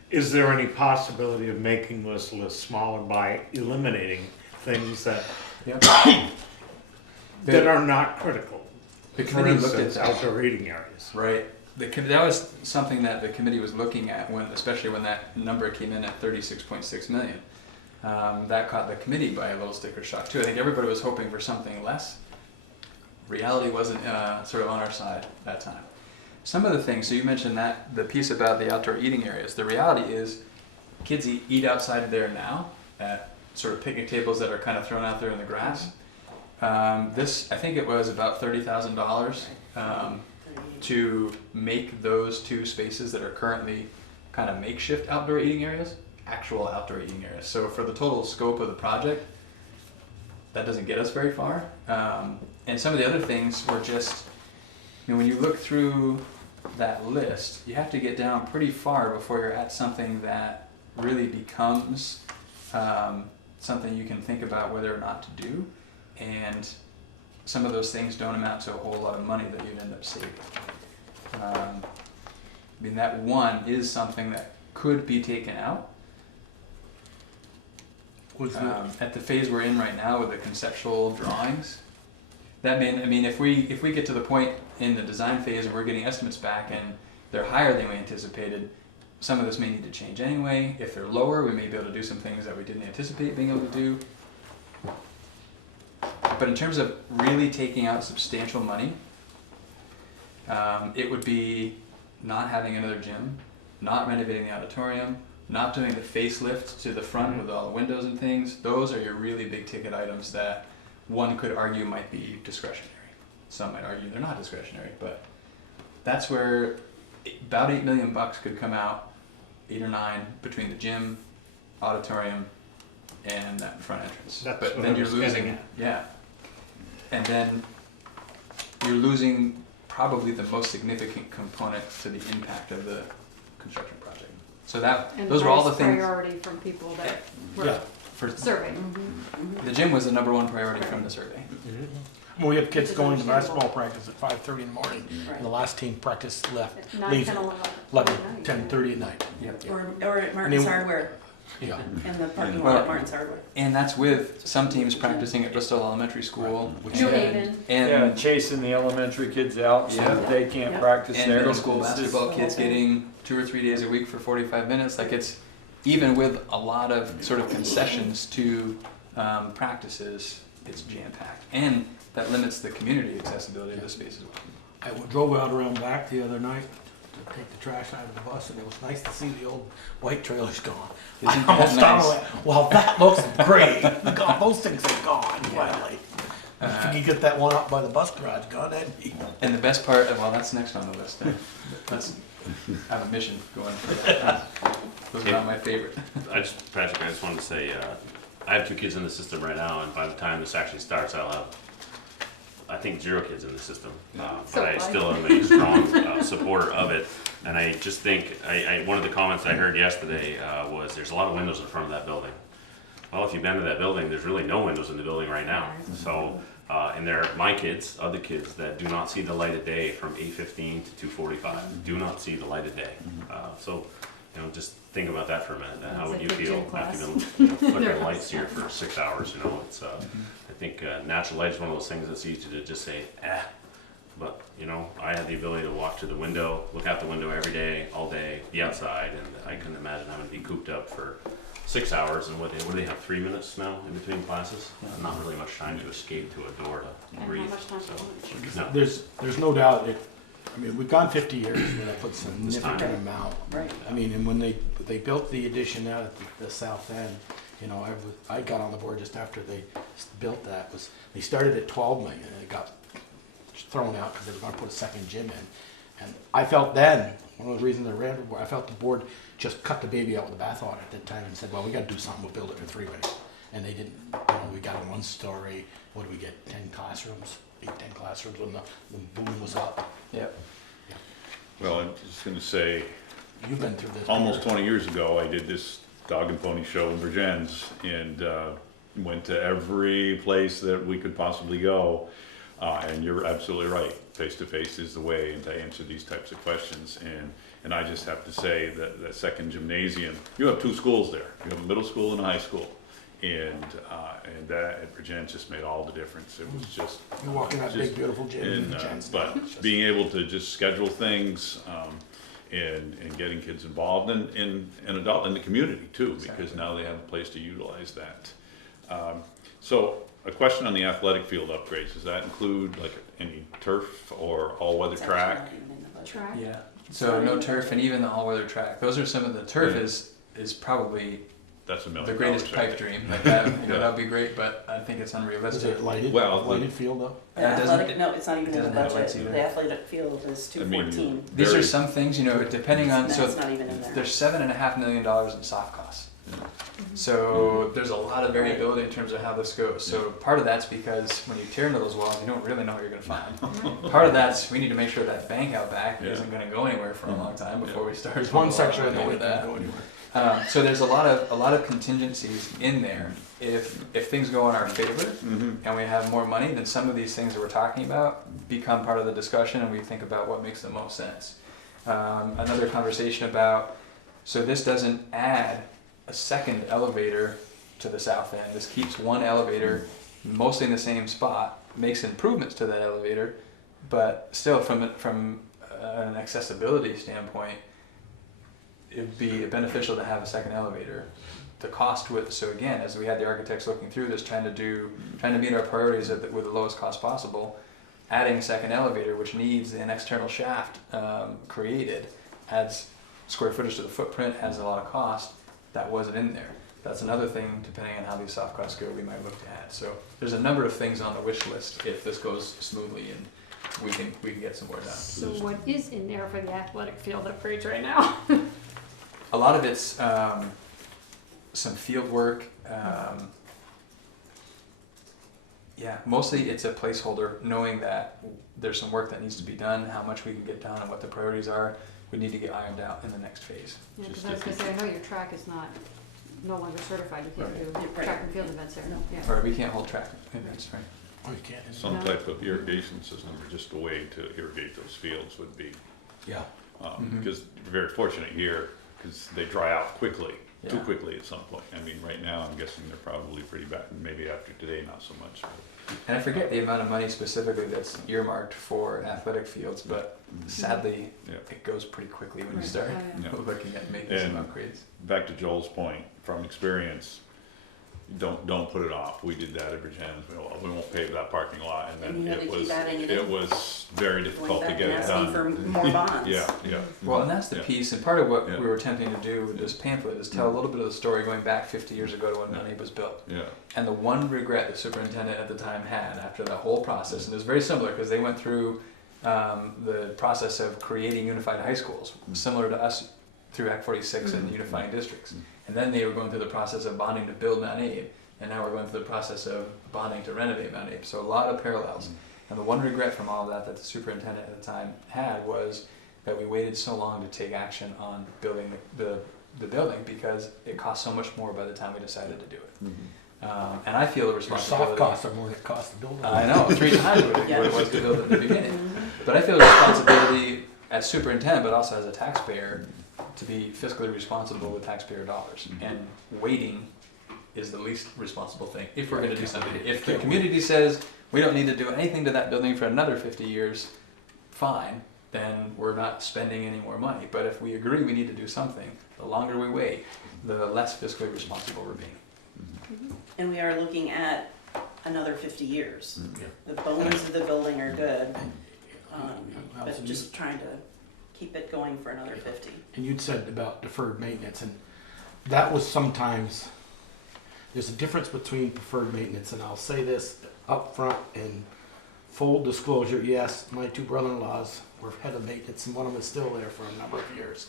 Is there any possibility of making this list smaller by eliminating things that that are not critical? The For committee looked at instance, that. outdoor eating areas. Right. That was something that the committee was looking at when, especially when that number came in at 36.6 million. That caught the committee by a little sticker shock too. I think everybody was hoping for something less. Reality wasn't sort of on our side that time. Some of the things, so you mentioned that, the piece about the outdoor eating areas, the reality is kids eat outside there now at sort of picnic tables that are kind of thrown out there in the grass. This, I think it was about $30,000 to make those two spaces that are currently kind of makeshift outdoor eating areas, actual outdoor eating areas. So for the total scope of the project, that doesn't get us very far. And some of the other things were just, you know, when you look through that list, you have to get down pretty far before you're at something that really becomes something you can think about whether or not to do. And some of those things don't amount to a whole lot of money that you'd end up saving. I mean, that one is something that could be taken out. At the phase we're in right now with the conceptual drawings, that mean if we get to the point in the design phase and we're getting estimates back and they're higher than we anticipated, some of this may need to change anyway. If they're lower, we may be able to do some things that we didn't anticipate being able to do. But in terms of really taking out substantial money, it would be not having another gym, not renovating the auditorium, not doing the facelift to the front with all the windows and things. Those are your really big ticket items that one could argue might be discretionary. Some might argue they're not discretionary, but that's where about $8 million could come out, 8 or 9, between the gym, auditorium, and that front entrance. That's but what then I you're was losing getting it. at. Yeah. And then you're losing probably the most significant component to the impact of the construction project. So that And those were all the highest things. priority from people that were Yeah. For surveying. the gym was the number one priority from the survey. We have kids Which is going to understandable. basketball practice at 5:30 in the morning, and the last team practice left, At 9, leaves 10, at 11, 10:30 at night. Or at Martin's And then- Hardware, Yeah. in the parking Well- lot at Martin's Hardware. And that's with some teams practicing at Bristol Elementary School, which New and, Haven. Yeah, and chasing the elementary kids out so Yeah. that they can't Yeah. practice and there. middle school It's just- basketball kids getting 2 or 3 days a week for 45 minutes. Like, it's even with a lot of sort of concessions to practices, it's jam packed, and that limits the community accessibility of the space as well. I drove out around back the other night to take the trash out of the bus, and it was nice to see the old white trailers gone. Isn't I that almost nice? thought, well, that looks great. God, those things are gone finally. If you could get that one up by the bus garage gone, that'd be. And the best part, well, that's next on the list. That's, I have a mission going for that. Those are not my favorite. Patrick, I just wanted to say, I have 2 kids in the system right now, and by the time this actually starts, I'll have, I think, 0 kids in the system. So But I fun. still am a strong supporter of it, and I just think, one of the comments I heard yesterday was, there's a lot of windows in front of that building. Well, if you've been to that building, there's really no windows in the building right now. So, and they're my kids, other kids that do not see the light of day from 8:15 to 2:45, do not see the light of day. So, you know, just think about that for a minute. How would you It's like feel gym after class. been flickering lights here for 6 hours? You know, it's. I think natural light is one of those things that's easy to just say, But, you know, I had the ability to walk to the window, look out the window every day, all day, be outside, and I couldn't imagine having to be cooped up for 6 hours. And what do they have, 3 minutes now in between classes? Not really much time to escape to a door to And breathe. how much time for lunch? No. There's no doubt that, I mean, we've gone 50 years where that puts a significant time. amount. Right. I mean, and when they built the addition out at the south end, You know, I got on the board just after they built that. They started at 12 million and it got thrown out because they were going to put a second gym in. And I felt then, one of the reasons I ran for the board, I felt the board just cut the baby out with the bathwater at that time and said, well, we got to do something. We'll build it for 3 ways. And they didn't. You know, we got a 1-story. What do we get? 10 classrooms, 10 classrooms when the boom was up. Yep. Well, I'm just gonna say, You've been through this. almost Peter. 20 years ago, I did this dog and pony show in Virgins and went to every place that we could possibly go. And you're absolutely right. Face-to-face is the way to answer these types of questions. And I just have to say that second gymnasium, you have 2 schools there. You have a middle school and a high school. And that at Virgins just made all the difference. It was just. You walk in that just- big, beautiful gym in and, Virgins. but being able to just schedule things, and getting kids involved and in the community too, because now they have a place to utilize that. So a question on the athletic field upgrades, does that include like any turf or all-weather It's track? actually not even in the budget. Track. Yeah. So no turf and even the all-weather track. Those are some of the turf is probably That's $1 million. the greatest right pipe dream. Like that, Yeah. that'd be great, but I think it's Is unrealistic. it lighted? Well, lighted field though? The It doesn't- athletic, no, it's not even in the doesn't have lights budget. either. The athletic field is I mean, 214. These very- are some things, you know, depending on, so That's not even in there. there's $7.5 million in soft costs. So there's a lot of variability in terms of how this goes. So part of that's because when you tear into those walls, you don't really know what you're going to find. Part of that's we need to make sure that bank out back Yeah. isn't going to go anywhere for a long time before we start. There's one section of that with we that. can go anywhere. So there's a lot of contingencies in there. If things go in our favor and we have more money, then some of these things that we're talking about become part of the discussion, and we think about what makes the most sense. Another conversation about, so this doesn't add a second elevator to the south end. This keeps one elevator mostly in the same spot, makes improvements to that elevator, but still from an accessibility standpoint, it'd be beneficial to have a second elevator. The cost with, so again, as we had the architects looking through this, trying to meet our priorities with the lowest cost possible, adding a second elevator, which needs an external shaft created, adds square footage to the footprint, adds a lot of cost. That wasn't in there. That's another thing, depending on how these soft costs go, we might look to add. So there's a number of things on the wish list if this goes smoothly and we can get some more done. So what is in there for the athletic field upgrades right now? A lot of it's some field work. Yeah, mostly it's a placeholder, knowing that there's some work that needs to be done, how much we can get done, and what the priorities are. We need to get ironed out in the next phase. Yeah, because I was gonna say, I know your track is no longer certified, you can't do Right. track and field events there. No. Yeah. Or we can't hold track events, right? Oh, you can't. Some No. type of irrigation system or just a way to irrigate those fields would be, Yeah. because we're very fortunate here, because they dry out quickly, too Yeah. quickly at some point. I mean, right now, I'm guessing they're probably pretty bad, maybe after today, not so much. And I forget the amount of money specifically that's earmarked for athletic fields, but sadly, Yeah. it goes pretty quickly when you Right. start Oh, yeah. Yeah. looking at making some And- upgrades. Back to Joel's point, from experience, don't put it off. We did that at Virgins. Well, we won't pave that parking lot, and And then you had it to keep was, adding it it in. was very Going difficult to back get and it asking for done. more bonds. Yeah, yeah. Well, and that's the Yeah. piece, and part of what Yeah. we were attempting to do with this pamphlet is tell a little bit of the story going back 50 years ago to when Yeah. money was built. Yeah, And the one regret the superintendent at the time had after that whole process, and it was very similar because they went through the process of creating unified high schools, similar to us through Act 46 and unifying districts. And then they were going through the process of bonding to build Mount Abe, and now we're going through the process of bonding to renovate Mount Abe. So a lot of parallels. And the one regret from all of that the superintendent at the time had was that we waited so long to take action on building the building because it cost so much more by the time we decided to do it. And I feel the Your responsibility. soft costs are more than it costs to build it. I know, 3 times what it, Yeah. what it was to build it in the beginning. But I feel the responsibility as superintendent, but also as a taxpayer, to be fiscally responsible with taxpayer dollars. And waiting is the least responsible thing if we're going to do something. If the community says we don't need to do anything to that building for another 50 years, fine, then we're not spending any more money. But if we agree we need to do something, the longer we wait, the less fiscally responsible we're being. And we are looking at another 50 years. Yeah. The bones of the building are good, but Allison, just trying to keep it going for another 50. And you'd said about deferred maintenance, and that was sometimes, there's a difference between preferred maintenance, and I'll say this up front in full disclosure, yes, my two brother-in-laws were head of maintenance, and one of them is still there for a number of years.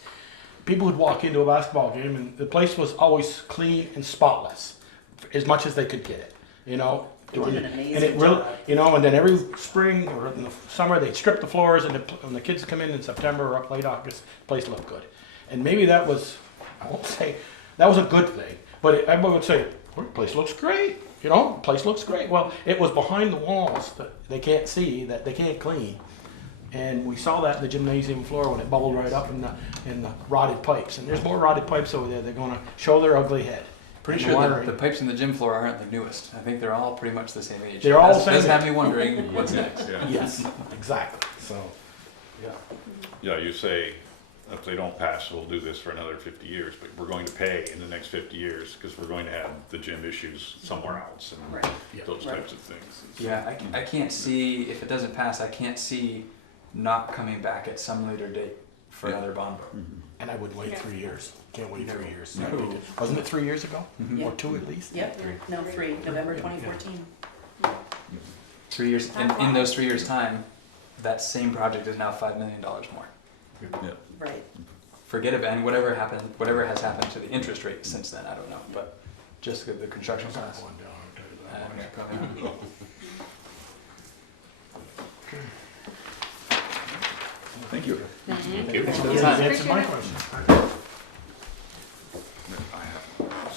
People would walk into a basketball game, and the place was always clean and spotless, as much as they could get it, you know? They did an And it amazing really, job. you know, and then every spring or in the summer, they'd strip the floors, and when the kids come in September or up late August, the place looked good. And maybe that was, I won't say, that was a good thing, but everyone would say, well, the place looks great, you know, the place looks great. Well, it was behind the walls that they can't see, that they can't clean. And we saw that in the gymnasium floor when it bubbled right up in the rotted pipes. And there's more rotted pipes over there. They're going to show their ugly head. Pretty And sure wiring. the pipes in the gym floor aren't the newest. I think they're all pretty much the same age. They're all Does- the Does same have age. me wondering what's next. Yeah. Yes, exactly. So, yeah. Yeah, you say, if they don't pass, we'll do this for another 50 years, but we're going to pay in the next 50 years because we're going to have the gym issues somewhere else and Right. those Right. types of things. Yeah, I can't see, if it doesn't pass, I can't see not coming back at some later date for another bond vote. And I would wait 3 years. Can't wait 3 years. No. Wasn't it 3 years ago? Mhm. Or 2 at least? Yep, no, 3, November 2014. 3 years, and in those 3 years' time, that same project is now $5 million more. Yeah. Right. Forget it, and whatever has happened to the interest rate since then, I don't know, but just the construction costs. Going down, I'll tell you that much. Probably not. Thank you. Thank you. Thanks for the time. answering my Appreciate it. question.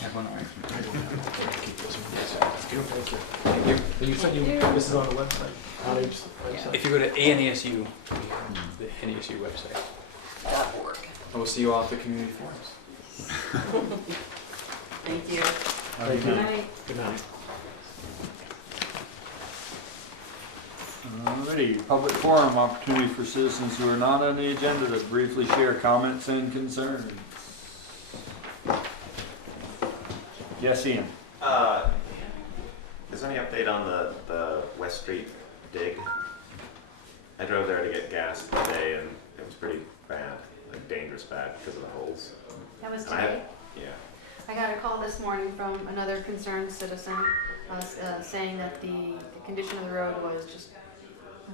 Have one, all right. I don't have to keep this one. Thank you. Thank you. You said this is on the website. Alex' website. If you go to ANESU, the NESU website, .org. and we'll see you all at the community forums. Thank you. Thank you. Right. Good night. Alrighty, public forum opportunity for citizens who are not on the agenda to briefly share comments and concerns. Yes, Ian? Is there any update on the West Street dig? I drove there to get gas today and it was pretty bad, like dangerous bad because of the holes. That was And I today. Yeah. I got a call this morning from another concerned citizen saying that the condition of the road was just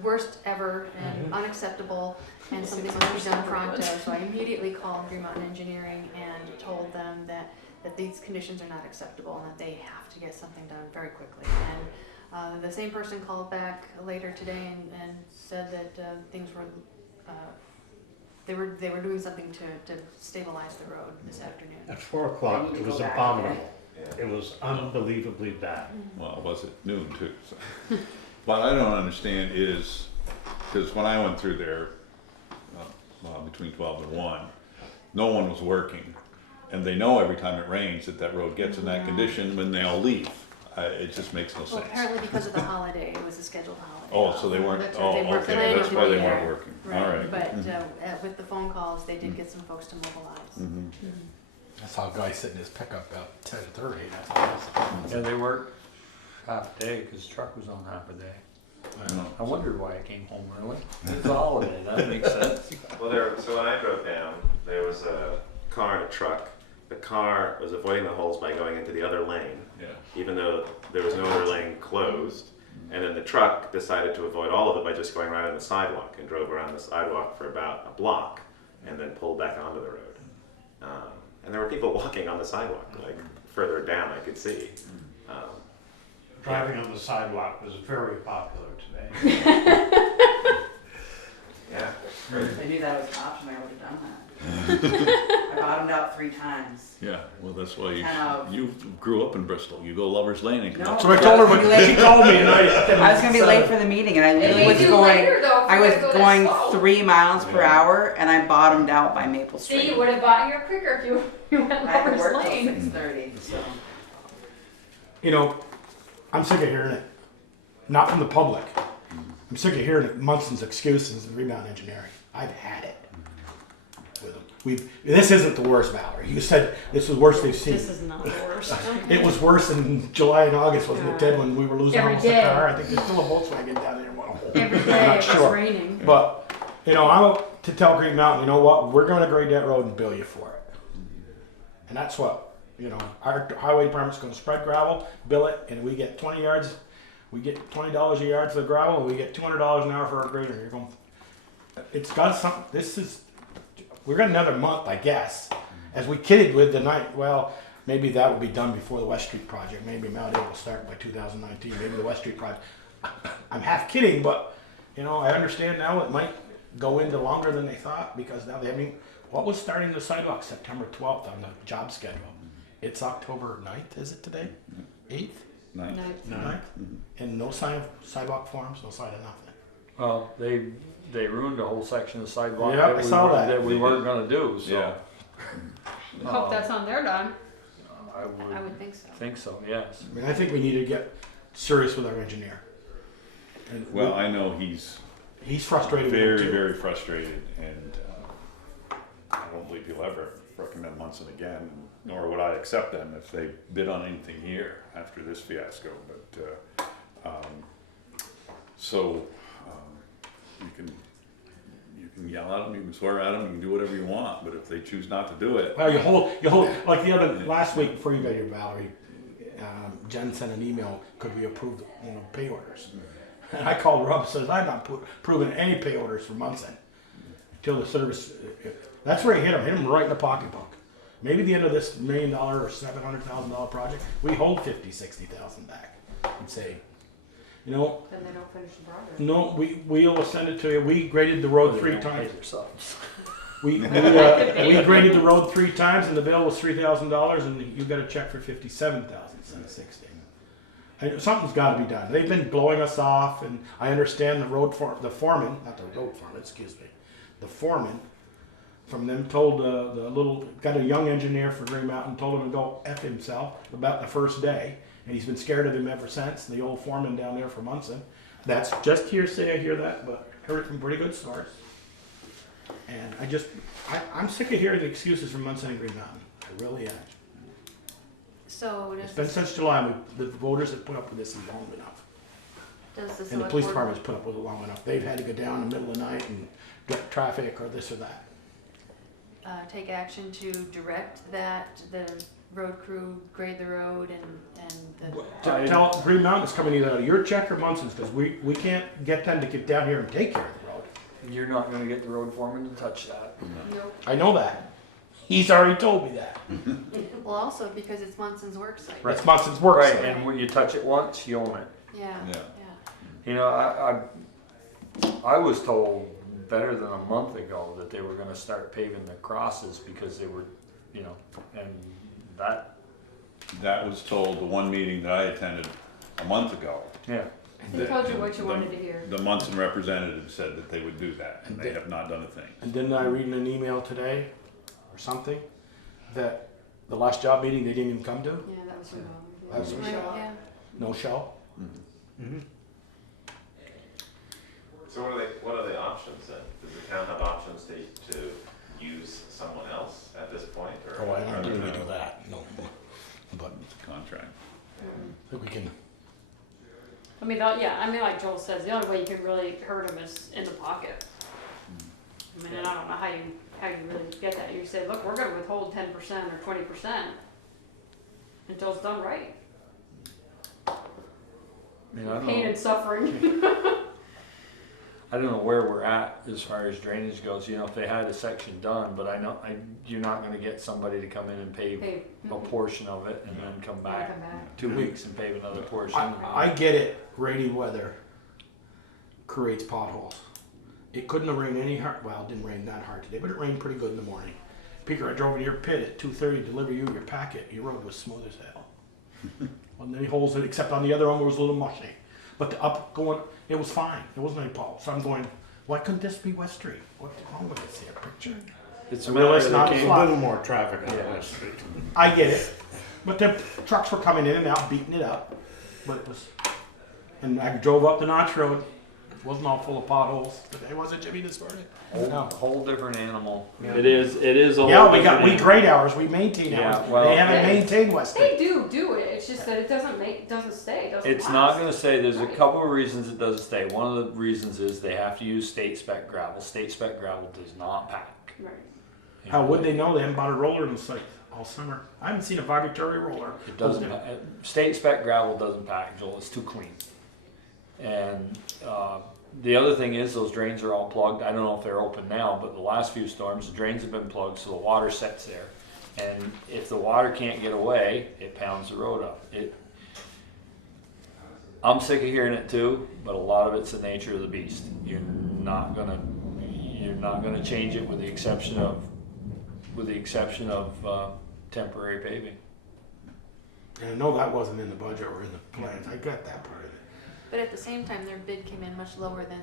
worst ever and unacceptable and something must be done pronto. So I immediately called Green Mountain Engineering and told them that these conditions are not acceptable and that they have to get something done very quickly. And the same person called back later today and said that things were they were doing something to stabilize the road this afternoon. At 4 o'clock, it was abominable. It was unbelievably bad. Well, it was at noon too. So. What I don't understand is, because when I went through there, between 12 and 1, no one was working. And they know every time it rains that road gets in that condition when they all leave. It just makes no Well, sense. apparently because of the holiday, it was a scheduled holiday. Oh, so they weren't, That's oh, what they were okay, planning that's to why be they weren't there. working. All right. But with the phone calls, they did get some folks to mobilize. I saw a guy sitting in his pickup about 10:30. I thought, Yeah, they worked half day because the truck was on half a day. No. I wondered why I came home early. It's a holiday, that makes sense. Well, so when I drove down, there was a car and a truck. The car was avoiding the holes by going into the other lane, Yeah. even though there was no other lane closed. And then the truck decided to avoid all of it by just going right on the sidewalk and drove around the sidewalk for about a block and then pulled back onto the road. And there were people walking on the sidewalk, like further down I could see. Driving on the sidewalk was very popular today. Yeah. If I knew that was an option, I would have done that. I bottomed out 3 times. Yeah, well, that's why Kind of. you grew up in Bristol. You go Lover's Lane and come No. up. so I told her when she called me and I was gonna be late for the meeting, and I literally was going. I was going 3 miles per hour, and I bottomed out by Maple Street. See, you would have bought here quicker if you went I had to Lover's work till Lane. 6:30. So You know, I'm sick of hearing it. Not from the public. I'm sick of hearing Munson's excuses and Green Mountain Engineering. I've had it with them. This isn't the worst, Valerie. You said this was worse they've seen. This is not the worst. It was worse in July and August, wasn't it, Ted, when we were losing Every almost a day. car? I think there's still a Volkswagen down there in one hole. Every I'm day not it sure. was raining. But, you know, I'm to tell Green Mountain, you know what, we're going to grade that road and bill you for it. And that's what You know, our highway department's gonna spread gravel, bill it, and we get 20 yards, we get $20 a yard for the gravel, and we get $200 an hour for our grader. You're going, it's got something, we're got another month, I guess. As we kidded with the night, well, maybe that will be done before the West Street project. Maybe Mount Hill will start by 2019, maybe the West Street project. I'm half kidding, but, you know, I understand now it might go into longer than they thought, because now they haven't, what was starting the sidewalk? September 12th on the job schedule. It's October 9th, is it today? 8th? 9th? And no sign of sidewalk forms, no sign of nothing. Well, they ruined a whole section of sidewalk Yeah, I that saw that. that we weren't gonna do, so. Yeah. Hope that's on their dime. I I would would think so. think so, yes. I mean, I think we need to get serious with our engineer. And Well, I know he's he's frustrated with it very, too. very frustrated, and I don't believe he'll ever recommend Munson again, nor would I accept them if they bid on anything here after this fiasco. But you can yell at them, you can swear at them, you can do whatever you want, but if they choose not to do it, Well, you hold, like the other, last week before you got here, Valerie, Jen sent an email, could we approve, pay orders? And I called her up and says, I'm not approving any pay orders for Munson till the service, that's where he hit him right in the pocketbook. Maybe the end of this $1 million or $700,000 project, we hold 50, 60,000 back and say, you know, Then they don't finish the project. no, we'll send it to you. We graded the road 3 times. Themselves. We graded the road 3 times, and the bill was $3,000, and you got a check for $57,000 instead of $60,000. Something's got to be done. They've been blowing us off, and I understand the foreman, not the road foreman, excuse me, the foreman from them told got a young engineer for Green Mountain, told him to go F himself about the first day, and he's been scared of him ever since. The old foreman down there from Munson. That's just hearsay. I hear that, but heard it from pretty good source. And I'm sick of hearing the excuses from Munson and Green Mountain. I really am. So It's been since July. The voters have put up with this long enough. does the And the select police board department's put up with it long enough. They've had to go down in the middle of the night and get traffic or this or that. take action to direct that the road crew grade the road and the, Tell Green Mountain's coming either out of your check or Munson's, because we can't get them to get down here and take care of the road. You're not gonna get the road foreman to touch that. nope. I know that. He's already told me that. Well, also because it's Munson's work site. It's Munson's work Right, site. and when you touch it once, you own it. Yeah, Yeah. yeah. You know, I was told better than a month ago that they were gonna start paving the crosses because they were, you know, and that was told the one meeting that I attended a month ago. yeah. They told you what you wanted to hear. The Munson representative said that they would do that, and they have not done a thing. And didn't I read in an email today or something that the last job meeting they didn't even come to? Yeah, that was That was Right, yeah. no show. So what are the options then? Does the town have options to use someone else at this point? Or Oh, I don't think we do that. No, but It's a contract. I think we can. I mean, like Joel says, the only way you can really hurt them is in the pocket. I mean, and I don't know how you really get that. You say, look, we're going to withhold 10% or 20% until it's done right. I mean, I don't Pain know. and suffering. I don't know where we're at as far as drainage goes. You know, if they had a section done, but I know you're not going to get somebody to come in and pave Hey, a portion of it and then come back come back. 2 weeks and pave another portion. I get it. Rainy weather creates potholes. It couldn't have rained any hard. Well, it didn't rain that hard today, but it rained pretty good in the morning. Peter, I drove into your pit at 2:30 to deliver you your packet. Your road was smooth as hell. Wasn't any holes in it, except on the other one where it was a little mushy. But the up going, it was fine. There wasn't any potholes. So I'm going, why couldn't this be West Street? What's wrong with this here picture? It's I realize matter not they A came- flat. little more traffic on West Street. I get it. But the trucks were coming in and out, beating it up. But it was, and I drove up the Notch Road. It wasn't all full of potholes. Today wasn't Jimmy this morning? No. Whole different animal. Yeah. It is a whole Yeah, we different we animal. grade ours, we maintain Yeah, ours. well- They haven't Hey. maintained West Street. They do it. It's just that it doesn't stay. It doesn't It's last. not going to stay. There's a Right. couple of reasons it doesn't stay. One of the reasons is they have to use state spec gravel. State spec gravel does not pack. Right. You How know, would they know? They haven't bought a roller in the site all summer. I haven't seen a vibratory roller. It doesn't, state spec gravel doesn't pack, Joel, it's too clean. And, the other thing is those drains are all plugged. I don't know if they're open now, but the last few storms, the drains have been plugged, so the water sets there. And if the water can't get away, it pounds the road up. I'm sick of hearing it too, but a lot of it's the nature of the beast. You're not gonna change it with the exception of temporary paving. And I know that wasn't in the budget or in the plans. I got that part of it. But at the same time, their bid came in much lower than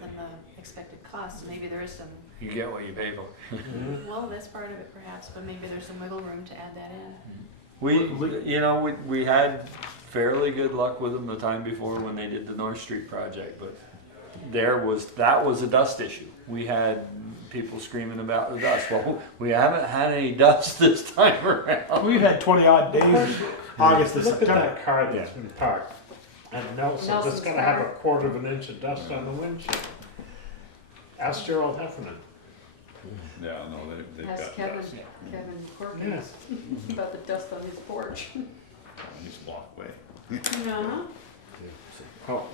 the expected cost, so maybe there is some, You get what you pay for. well, that's part of it perhaps, but maybe there's some wiggle room to add that in. We had fairly good luck with them the time before when they did the North Street project, but that was a dust issue. We had people screaming about the dust. Well, we haven't had any dust this time around. We've had 20 odd days, August to Look at September. that car that's been parked at Nelson, that's Nelson's gonna have a car. 1/4 inch of dust on the windshield. Ask Gerald Heffernan. Yeah, no, they've Ask got Kevin, dust. Kevin Corkins about the dust on his porch. He's a block away. No. Oh,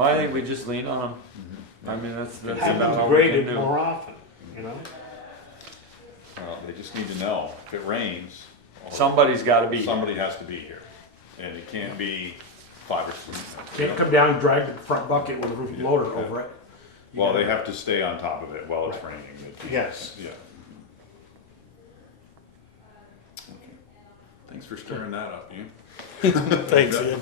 I think we just lean on them. I mean, that's Have about them all we can graded do. more often, you know? Well, they just need to know, if it rains. or Somebody's gotta be here. Somebody has to be here, and it can't be 5 or 6. can't come down and drag the front bucket with a roof loader over it. You Well, they gotta- have to stay on top of it while it's raining. Yes. Yeah. Okay. Thanks for stirring that up, Ian. Thanks, Ian.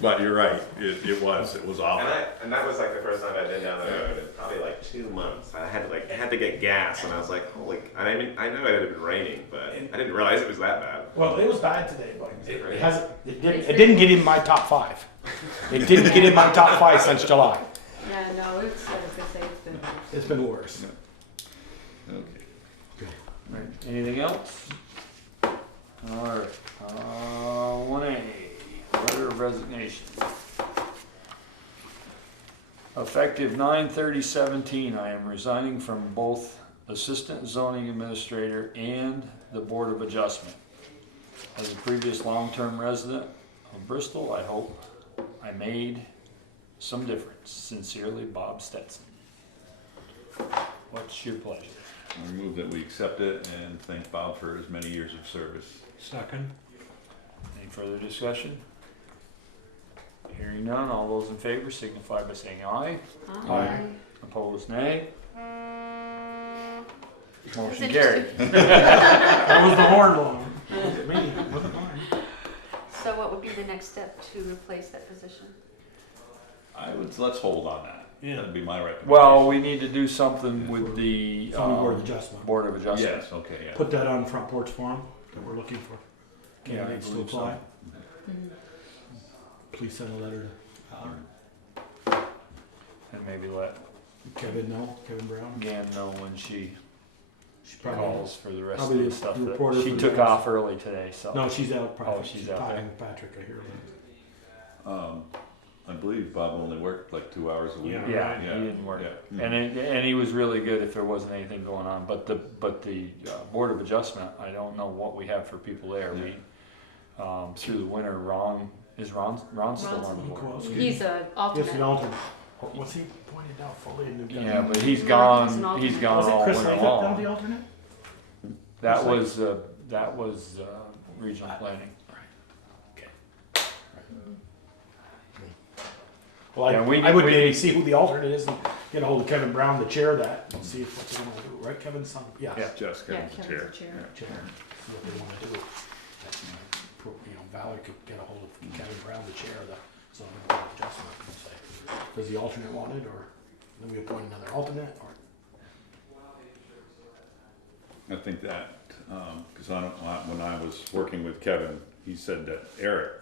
But you're right, it was awful. And that was like the first time I'd been down the road in probably like 2 months. I had to get gas, and I was like, holy! I mean, I know it had been raining, but I didn't realize it was that bad. Well, it was bad today, but it hasn't. It didn't get in my top 5. It didn't get in my top 5 since July. Yeah, no, it's, I was gonna say, It's been worse. Okay. Right. Anything else? All right. 1A, Letter of Resignation. Effective 9/30/17, I am resigning from both Assistant Zoning Administrator and the Board of Adjustment. As a previous long-term resident of Bristol, I hope I made some difference. Sincerely, Bob Stetson. What's your pleasure? I move that we accept it and thank Bob for his many years of service. Second. Any further discussion? Hearing none, all those in favor signify by saying aye. Aye. Opposed, nay. Motion It's carried. That was the horn blowing. Me, wasn't mine. So what would be the next step to replace that position? Let's hold on that. Yeah. That'd be my recommendation. Well, we need to do something with the Zoning Board of Adjustment. Board of Adjustment. Yes, okay, yeah. Put that on Front Porch Forum that we're looking for. Yeah, I Candidates to believe so. apply. Please send a letter to And maybe let Kevin know, Kevin Brown. Gann know when she She probably calls for the rest probably of the the stuff. reporter That she for took the- off early today, so. No, she's out. Probably. Oh, she's out talking there. with Patrick, I hear. I believe Bob only worked like 2 hours a week. Yeah. Yeah, he didn't work. Yeah. And he was really good if there wasn't anything going on. But the Board of Adjustment, I don't know what we have for people there. We through the winter, Ron's still on the board. He's a Just an alternate. alternate. What's he pointed out fully in the? Yeah, but he's No, gone. he's an alternate. He's gone Was it all Chris winter Hayford now the long. alternate? That was regional planning. Well, Yeah, I would maybe see who the alternate is and get a hold of Kevin Brown, the chair of that, and see if what's going to do. Right, Kevin's son? Yeah. Yeah. Jessica Yeah, was the Kevin's chair. the chair. Chair. See what they want to do. Valerie could get a hold of Kevin Brown, the chair of the zoning board of adjustment, and say, does the alternate want it, or then we appoint another alternate, or? I think that, because when I was working with Kevin, he said that Eric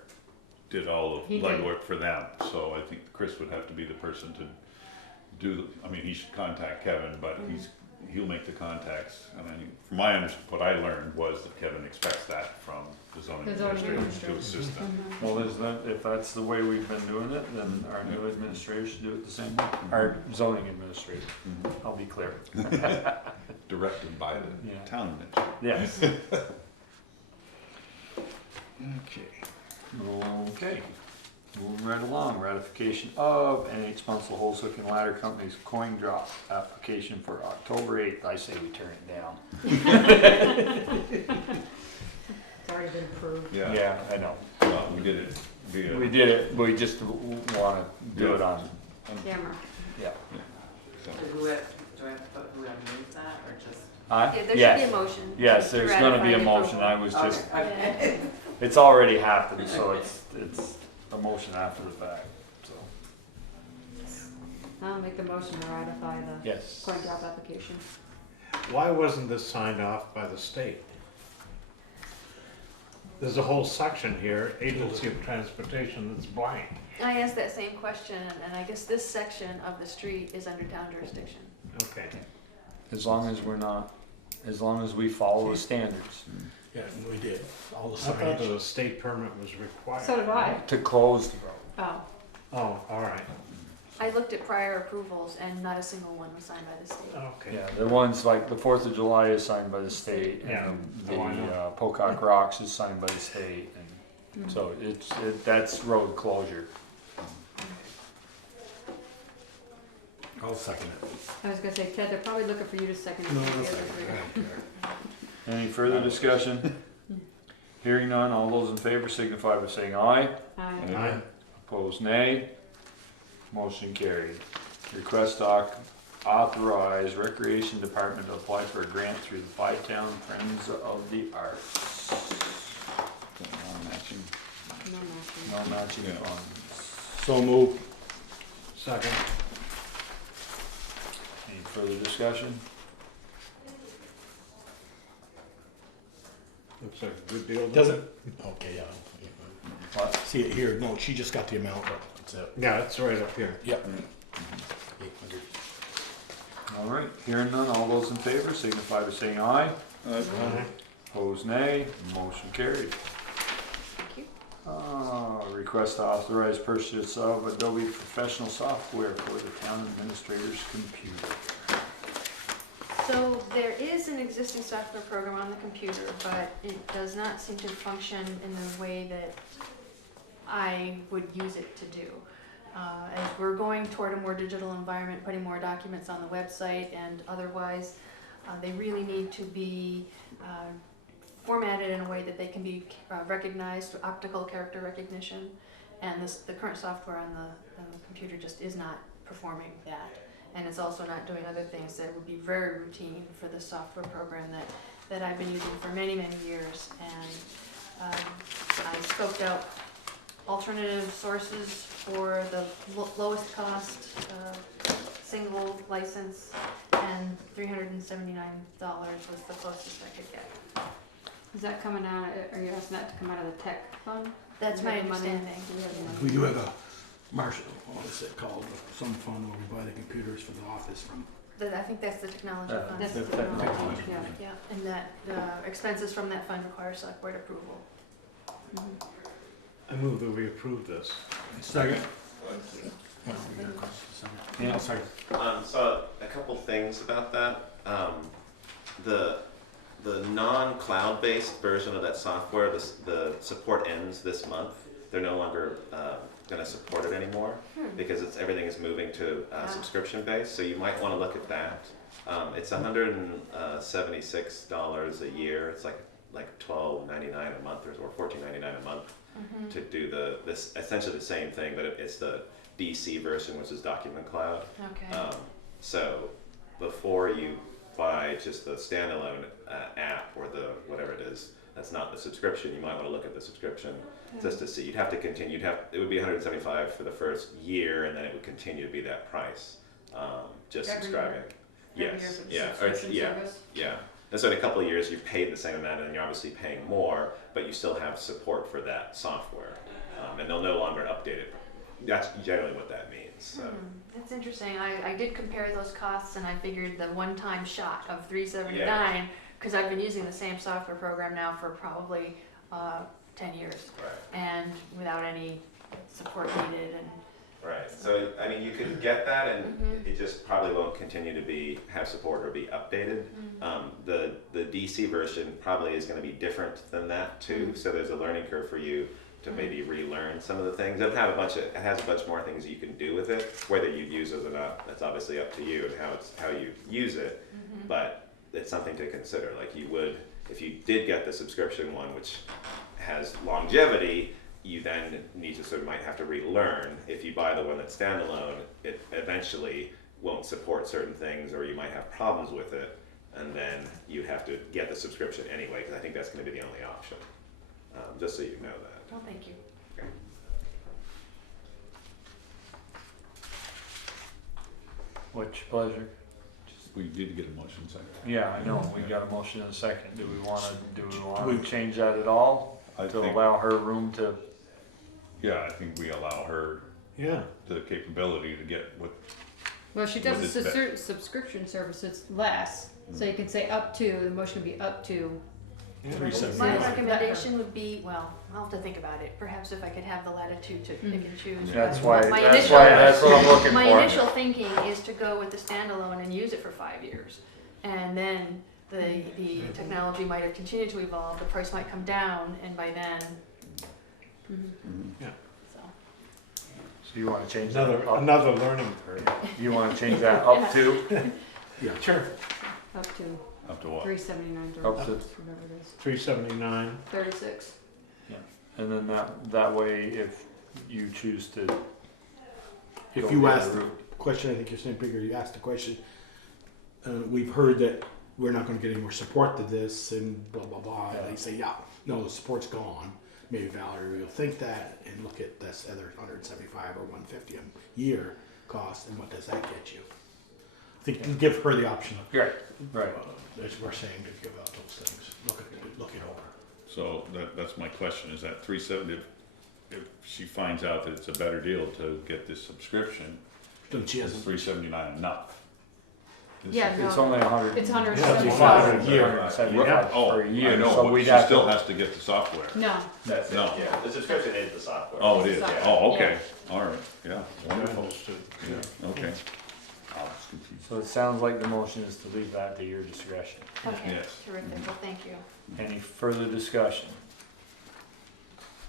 did all of He did. legwork for them. So I think Chris would have to be the person to do, he should contact Kevin, but he'll make the contacts. And from my understanding, what I learned was that Kevin expects that from the zoning The zoning administrator to administrator. assist them. Well, if that's the way we've been doing it, then our new administrator should do it the same way. Our zoning administrator. I'll be clear. Directed by the Yeah. town administrator. Yes. Okay, moving right along, ratification of NH Sponsor Holes Hook and Ladder Company's coin drop application for October 8th. I say we turn it down. It's already been approved. Yeah, I know. We did it via. We did it, but we just want to do it on, Camera. yeah. so- Do I have to put who move that or just? Huh? Yeah, there should be Yes. a motion. Yes, to there's gonna be a ratify the motion, approval. I was just, Yeah. it's already happened, so it's a motion after the fact, so. I'll make the motion to ratify the Yes. coin drop application. Why wasn't this signed off by the state? There's a whole section here, Agency of Transportation, that's blank. I asked that same question, and I guess this section of the street is under town jurisdiction. Okay. As long as we're not, as long as we follow the standards. Yeah, and we did, all the I thought signage. that a state permit was required. So did I. To close the road. Oh, Oh, all right, I looked at prior approvals, and not a single one was signed by the state. okay. Yeah, the ones like the 4th of July is signed by the state, Yeah. and Oh, I know. the Pocock Rocks is signed by the state, and Mm-hmm. so that's road closure. I'll second it. I was gonna say, Ted, they're probably looking for you to second it. No, the I'll other second three. it. I don't care. Any further discussion? Hearing none, all those in favor signify by saying aye. Aye. Aye. Opposed, nay. Motion carried. Request to authorize Recreation Department to apply for a grant through the Bytown Friends of the Arts. Non-matching. No matching. No matching Yeah. funds. So move. Second. Any further discussion? Looks like a good deal. Does it? Okay, yeah. What? See it here, no, she just got the amount, that's it. Yeah, it's right up here. Yep. 800. All right, hearing none, all those in favor signify by saying aye. Aye. Opposed, nay. Motion carried. Thank you. Request to authorize purchase of Adobe professional software for the town administrator's computer. So there is an existing software program on the computer, but it does not seem to function in the way that I would use it to do. As we're going toward a more digital environment, putting more documents on the website and otherwise, they really need to be formatted in a way that they can be recognized through optical character recognition. And the current software on the computer just is not performing that. And it's also not doing other things that would be very routine for the software program that I've been using for many, many years. And I scoped out alternative sources for the lowest cost single license, and $379 was the closest I could get. Is that coming out, are you asking that to come out of the tech fund? That's Do we my have the money? understanding. Do we have the money? We do have a Marshall, what is it called, some fund where we buy the computers for the office from. I think that's the technology fund. That's the The technology. yeah. Yeah, and that expenses from that fund require select board approval. I move that we approve this. Second. Yeah. Sorry. So a couple things about that. The non-cloud-based version of that software, the support ends this month. They're no longer going to support it anymore because everything is moving to subscription-based. So you might want to look at that. It's $176 a year. It's like $12.99 a month or $14.99 a month to do this essentially the same thing, but it's the DC version, which is Document Cloud. Okay. So before you buy just the standalone app or the whatever it is, that's not the subscription, you might want to look at the subscription just to see. You'd have to continue. It would be $175 for the first year, and then it would continue to be that price. Just Every subscribing. year? Yes. Every Yeah. year for the subscription service? Yeah. And so in a couple of years, you've paid the same amount, and you're obviously paying more, but you still have support for that software, and they'll no longer update it. That's generally what that means. So. That's interesting. I did compare those costs, and I figured the one-time shot of $379, because I've been using the same software program now for probably 10 years, Right. and without any support needed, and Right, so, I mean, you can get that, and it just probably won't continue to have support or be updated. The DC version probably is gonna be different than that too, so there's a learning curve for you to maybe relearn some of the things. It has a bunch more things you can do with it. Whether you use it or not, that's obviously up to you and how you use it, but it's something to consider. Like you would, if you did get the subscription one, which has longevity, you then need to might have to relearn. If you buy the one that's standalone, it eventually won't support certain things, or you might have problems with it, and then you'd have to get the subscription anyway, because I think that's going to be the only option. Just so you know that. Oh, thank you. Okay. What's your pleasure? We did get a motion second. Yeah, I know, we got a motion in a second. Do we wanna change that at all? I To think- allow her room to, Yeah, I think we allow her Yeah. the capability to get what, Well, she does What a is that? subscription service, it's less, so you can say up to, the motion would be up to. My recommendation would be, well, I'll have to think about it. Perhaps if I could have the latitude to pick and choose. that's But why, that's what I'm looking for. My initial thinking is to go with the standalone and use it for 5 years. And then the technology might have continued to evolve, the price might come down, and by then, Yeah. so. So you wanna change that up? Another learning curve. You wanna change that up to? Yeah. Sure. Up to up to what? 379, Up to- whatever it is, 379. 36. And then that way, if you choose to. If go you the ask other the route. question, I think you're saying, Bigger, you asked the question, we've heard that we're not gonna get any more support to this and blah, blah, blah. And they say, yeah, no, the support's gone. Maybe Valerie will think that and look at this other 175 or 150 a year cost, and what does that get you? I think you give her the option of, Right. as we're saying, to give out those things, look it over. So that's my question, is that 370, if she finds out that it's a better deal to get this subscription, Then she is hasn't. 379 enough? Yeah, no. It's only 100. It's Yeah, 175. a year. 175 Oh, for a year. I know, So but we'd she have still to- has to get the software. No, That's it, No. yeah. The subscription is the software. Oh, it is, Sorry. oh, okay, Yeah. all right, yeah, wonderful, Understood. yeah, okay. I was confused. So it sounds like the motion is to leave that to your discretion. Okay, Yes. terrific, well, thank you. Any further discussion?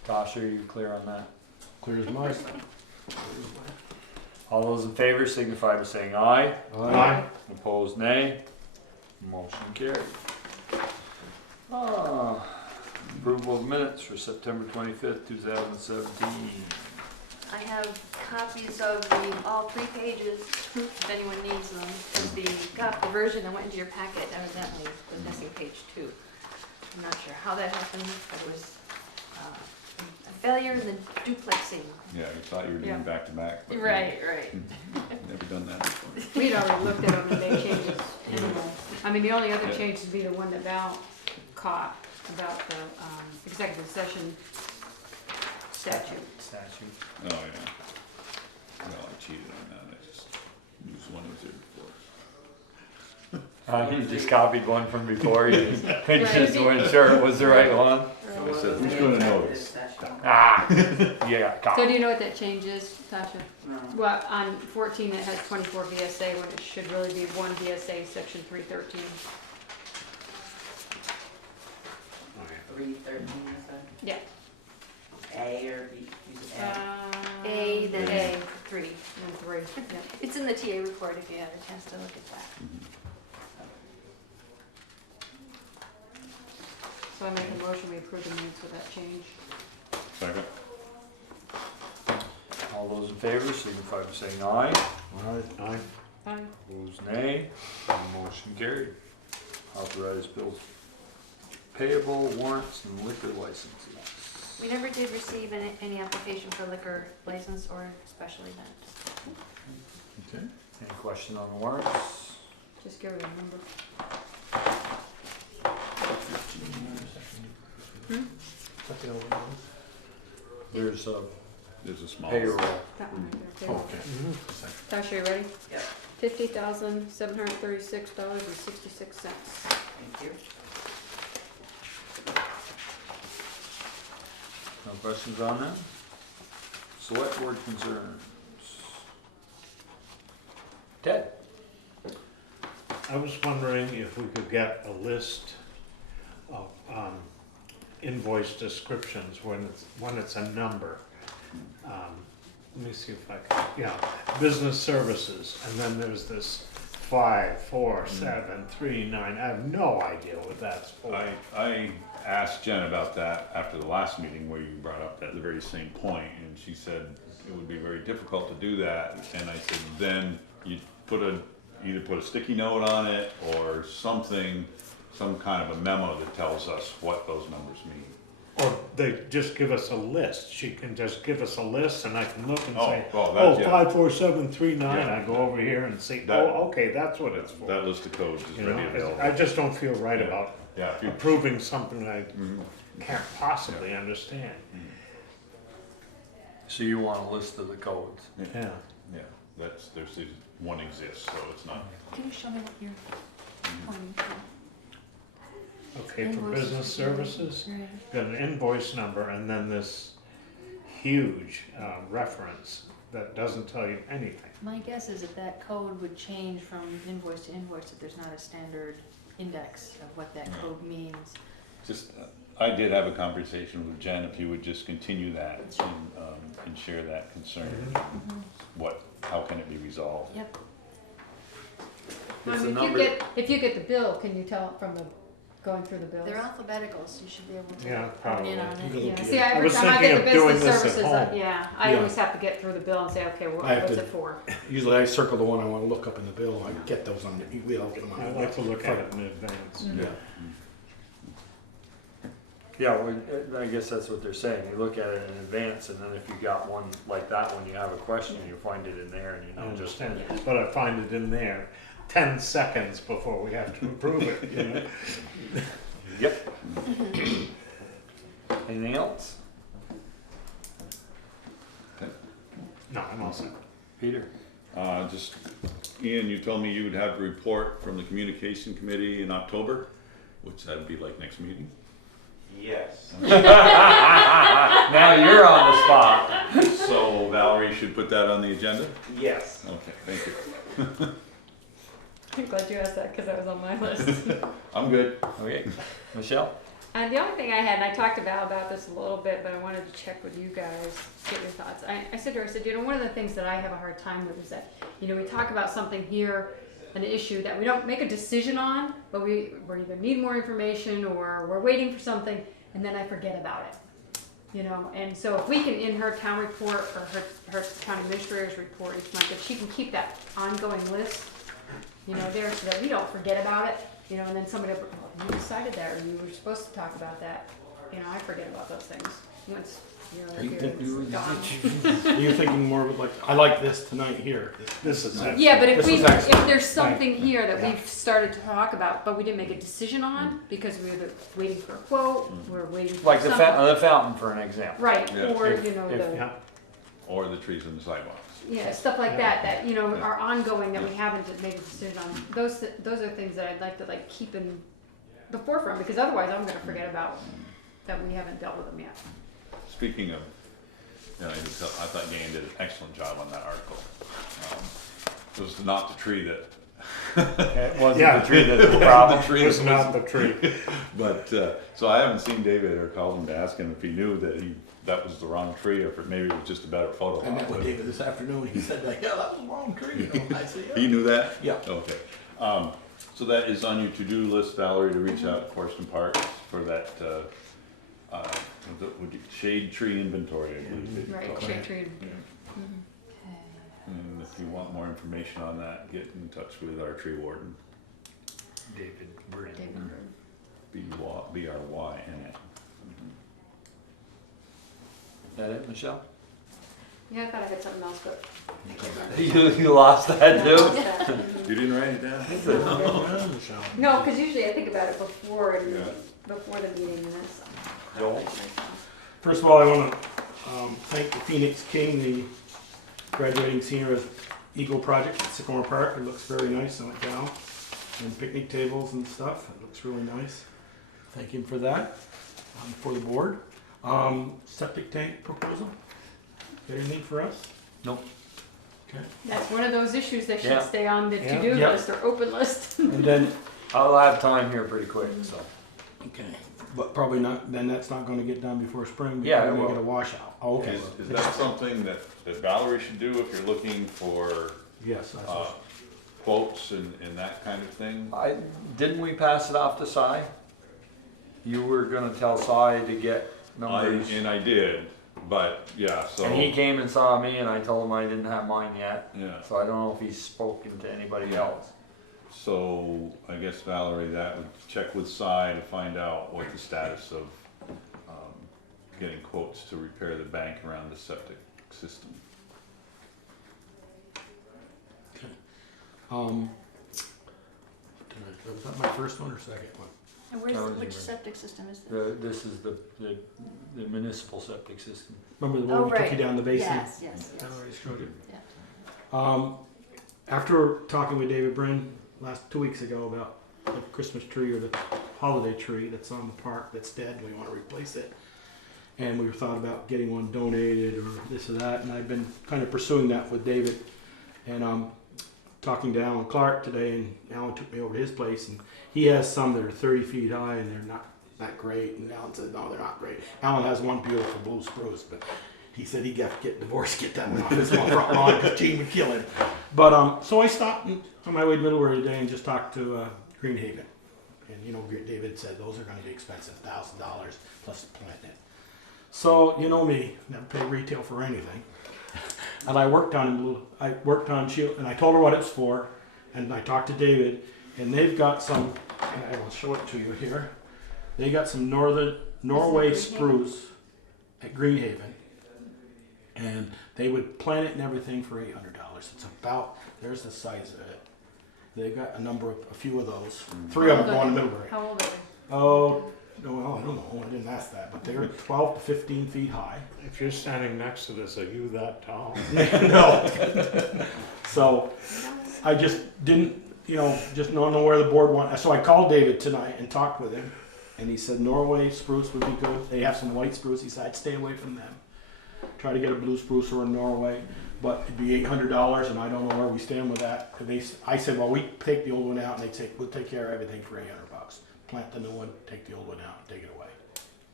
Tasha, are you clear on that? Clear as mud. All those in favor signify by saying aye. Aye. Opposed, nay. Motion carried. Approval of minutes for September 25th, 2017. I have copies of all 3 pages, if anyone needs them. And the version that went into your packet evidently was missing page 2. I'm not sure how that happened, but it was a failure in the duplexing. Yeah, you thought you were doing Yeah. back to back, but. Right. Never done that before. we had already looked at them and made changes anyway. I mean, the only other Yeah. change would be the one that Val caught about the executive session statute. Oh, yeah. Well, I cheated on that, I just used one that was there before. You just copied one from before, you just weren't sure it was the right one. I said, who's gonna notice? Yeah, So copy. do you know what that change is, Tasha? No. Well, on 14 it has 24 VSA when it should really be 1 VSA section 313. 313, is that? Yeah. A or B? Use A. A, then A. 3. And 3, yeah. It's in the TA report if you had a chance to look at that. So I make a motion, we approve the minutes with that change. Second? All those in favor signify by saying aye. Aye. Aye. Opposed, nay. Motion carried. Authorize bills payable, warrants, and liquor licenses. We never did receive any application for liquor license or special event. Okay. Any question on the warrants? Just give her a number. There's a There's a small. payroll. That one right there. payroll. Okay. Tasha, you ready? Yep. $50,736.66. Thank you. No questions on that? Select board concerns. Ted? I was wondering if we could get a list of invoice descriptions when it's a number. Let me see if I can, yeah, business services, and then there's this 5, 4, 7, 3, 9. I have no idea what that's for. I asked Jen about that after the last meeting where you brought up that the very same point, and she said it would be very difficult to do that. And I said, then you either put a sticky note on it or something, some kind of a memo that tells us what those numbers mean. Or they just give us a list. She can just give us a list and I can look and say, well, that's, yeah. 5, 4, 7, 3, 9. Yeah. I go over here and see, That- okay, that's what it's for. That list of codes is You ready know, available. I just don't feel right Yeah. about Yeah, if you, approving something I can't possibly understand. So you want a list of the codes? Yeah. yeah, there's one exists, so it's not. Can you show me what you're pointing to? Okay, for Invoices. business services, Right. got an invoice number and then this huge reference that doesn't tell you anything. My guess is that that code would change from invoice to invoice if there's not a standard index of what that code means. Just, I did have a conversation with Jen, if you would just continue that and share that concern. How can it be resolved? Yep. I It's a mean, number- if you get the bill, can you tell from going through the bills? They're alphabetical, so you should be able to Yeah, hone in on probably. it. Yeah, see, every was time I thinking get the of doing business this at services, home. I Yeah. always have to get through the bill and say, okay, I have what's to- it for? Usually I circle the one I want to look up in the bill. I get those on the, we all get them on. I like to look at it in advance. Yeah. Yeah, well, I guess that's what they're saying. You look at it in advance, and then if you got one like that one, you have a question, you find it in there, and you I know just. understand it, but I find it in there 10 seconds before we have to approve it, you know? Yep. Anything else? No, I'm all set. Peter? Just, Ian, you told me you would have a report from the communication committee in October, which that'd be like next meeting. Yes. Now you're on the spot. So Valerie should put that on the agenda? Yes. Okay, thank you. I'm glad you asked that because that was on my list. I'm good. Okay. Michelle? And the only thing I had, and I talked about this a little bit, but I wanted to check with you guys, get your thoughts. I said to her, you know, one of the things that I have a hard time with is that, you know, we talk about something here, an issue that we don't make a decision on, but we either need more information or we're waiting for something, and then I forget about it. You know, and so if we can, in her town report or her town administrator's report each month, if she can keep that ongoing list, you know, there so that we don't forget about it, you know, and then somebody will, well, you decided that, or you were supposed to talk about that. You know, I forget about those things. Once you're here, it's gone. You're thinking more of like, I like this tonight here. This is it. Yeah, but if This was excellent. there's something here that Yeah. we've started to talk about, but we didn't make a decision on because we were waiting for a quote, we were waiting for Like the something. the fountain, for an example. Right, Yeah. or, If- you know, the, Yeah. Or the trees on the sidewalks. yeah, stuff like that, you know, are ongoing that we haven't made a decision on. Those are things that I'd like to like keep in the forefront, because otherwise I'm gonna forget about that we haven't dealt with them yet. Speaking of, you know, I thought Dan did an excellent job on that article. It was not the tree that. It wasn't Yeah. the tree that's the problem. The tree It's that not was- the tree. But, so I haven't seen David or called him to ask him if he knew that was the wrong tree, or if maybe it was just a better photo. I met with David this afternoon. He said like, yeah, that was the wrong tree. I said, yeah. He knew that? Yeah. Okay. So that is on your to-do list, Valerie, to reach out to Forest and Parks for that, shade tree inventory, I believe. they Right, call it. shade tree. And if you want more information on that, get in touch with our tree warden, David Brin. B-R-Y-N. Is that it, Michelle? Yeah, I thought I had something else, but I can't remember. You lost that No, too? what's that? You didn't write it down? No, because usually I think about it before Yeah. the meeting, and that's. Joel? First of all, I want to thank the Phoenix King, the graduating senior of Eagle Project at Sycamore Park. It looks very nice. I went down, and picnic tables and stuff. It looks really nice. Thank him for that. For the board, septic tank proposal. Got anything for us? Nope. That's one of those issues that should Yeah. stay on the Yeah. to-do Yeah. list or open list. And then, I'll have time here pretty quick, so. okay, but probably not, then that's not gonna get done before spring, Yeah, because it we will. get a washout. Oh, okay. Is that something that Valerie should do if you're looking for Yes, that's uh, quotes and that kind of thing? Didn't we pass it off to Cy? You were gonna tell Cy to get numbers. I did, but yeah, so. And he came and saw me and I told him I didn't have mine yet. Yeah, So I don't know if he's spoken to anybody else. so I guess Valerie, that would check with Cy to find out what the status of getting quotes to repair the bank around the septic system. Was that my first one or second one? And That was which your- septic system is this? This is the municipal septic system. Remember the Oh, one we took right. you down the basin? Yes, yes, I yes. already showed you. Yeah. After talking with David Brin last 2 weeks ago about the Christmas tree or the holiday tree that's on the park that's dead, we want to replace it. And we thought about getting one donated or this or that, and I've been kind of pursuing that with David. And talking to Alan Clark today, and Alan took me over to his place, and he has some that are 30 feet high and they're not that great. And Alan said, no, they're not great. Alan has one beautiful blue spruce, but he said he'd have to get divorced, get that one off his front lawn because Gene would kill him. But so I stopped on my way to Middlebury today and just talked to Greenhaven. And you know, David said those are going to be expensive, $1,000 plus planting it. So you know me, never pay retail for anything. And I worked on Shield, and I told her what it's for, and I talked to David, and they've got some, and I will show it to you here. They got some Norway spruce at Greenhaven, and they would plant it and everything for $800. It's about, there's the size of it. They've got a few of those. 3 of them going to Middlebury. How old are they? Oh, no, I don't know. I didn't ask that, but they're 12 to 15 feet high. If you're standing next to this, are you that tall? No. So I just didn't, just don't know where the board went. So I called David tonight and talked with him, and he said Norway spruce would be good. They have some white spruce. He said I'd stay away from them. Try to get a blue spruce or a Norway, but it'd be $800, and I don't know where we stand with that. I said, well, we take the old one out, and we'll take care of everything for $800. Plant the new one, take the old one out, and take it away.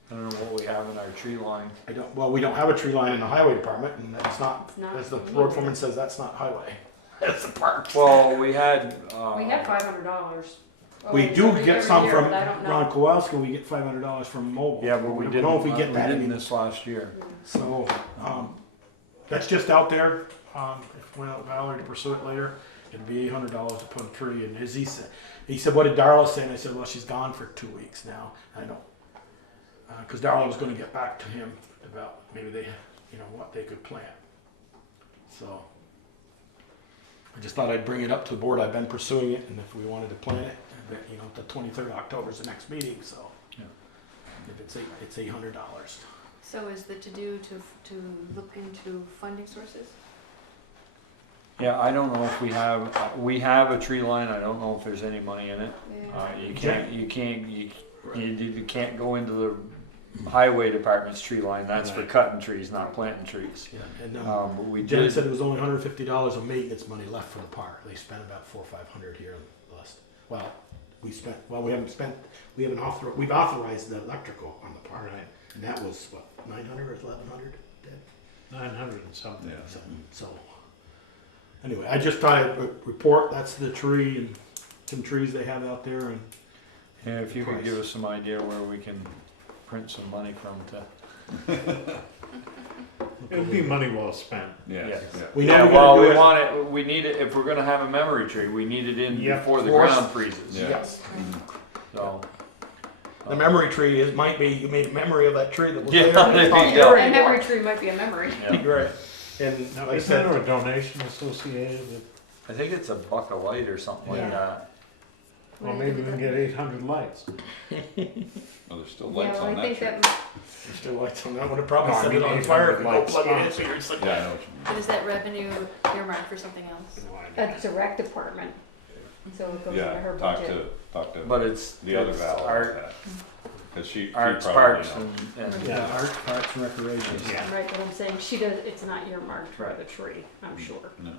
I don't know what we have in our tree line. We don't have a tree line in the highway department, and that's not, It's not- as the road foreman says, that's not highway. That's the park. Well, we had. We have $500. We Oh, do something get every some year, from but I don't know. Ron Kowalski, we get $500 from Mobile. Yeah, but we don't didn't know if we get that didn't anymore. this last year. So, that's just out there. If we want Valerie to pursue it later, it'd be $800 to put a tree in. As he said, what did Darla say? And I said, well, she's gone for 2 weeks now. I know. Because Darla was going to get back to him about maybe what they could plant. So, I just thought I'd bring it up to the board. I've been pursuing it, and if we wanted to plant it, the 23rd of October is the next meeting. So, Yeah. if it's $800. So is the to-do to look into funding sources? Yeah, I don't know if we have a tree line. I don't know if there's any money in it. Yeah. You can't go into the highway department's tree line. That's for cutting trees, not planting trees. Yeah, and But we Jen did. said there was only $150 of maintenance money left for the park. They spent about $400 or $500 here last. Well, we've authorized the electrical on the park, and that was what, 900 or 1,100? 900 and something. Yeah. So anyway, I just thought I'd report. That's the tree and some trees they have out there, and Yeah, if you could price. give us some idea where we can print some money from to. It would be money well spent. Yeah. Yes. Yeah. we know Yeah, we well, gotta do we it. want it. We need it if we're gonna have a memory tree. We need it in Yep. before the Force. ground freezes. Yeah. Yes. So. The memory tree might be you made a memory of that tree that was Yeah, there. there It's not you go. there That anymore. memory tree might be a memory. Yeah. Right. And Now, like I is said, there a donation associated with, I think it's a buck of light or something Yeah. like that. well, maybe we can get 800 lights. Oh, there's still Yeah, lights well, on I that think tree. that there's still lights on that. Would have probably No, I set mean it on fire if we go 800 plug it in. lights. So you're just like, Yeah, I know what you mean. But is that revenue earmarked for something else? that's a rec department. So it goes into Yeah, her talk budget. to But it's the other it's Val our- about that. Cause she Arts, probably Parks, knows. and Yeah, Arts, Parks and Recreation. Yeah. Right, but I'm saying she does, it's not earmarked for Right. the tree, I'm sure. No.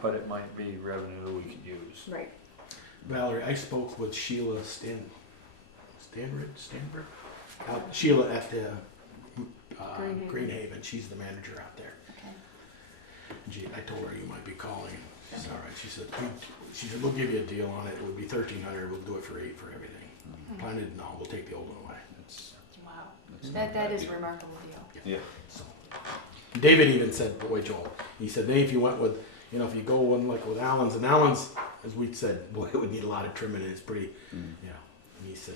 But it might be revenue we could use. Right. Valerie, I spoke with Sheila Stanbridge? Sheila at the Greenhaven. Greenhaven, she's the manager out there. Okay. And I told her you might be calling. She's all right. She said we'll give you a deal on it. It would be $1,300. We'll do it for $8 for everything. Planted, no, we'll take the old one away. Wow. That's not That bad is a deal. remarkable deal. Yeah. So David even said, boy, Joel, he said, Dave, if you went with, if you go one like with Allen's, and Allen's, as we said, boy, it would need a lot of trimming. And it's pretty, And he said,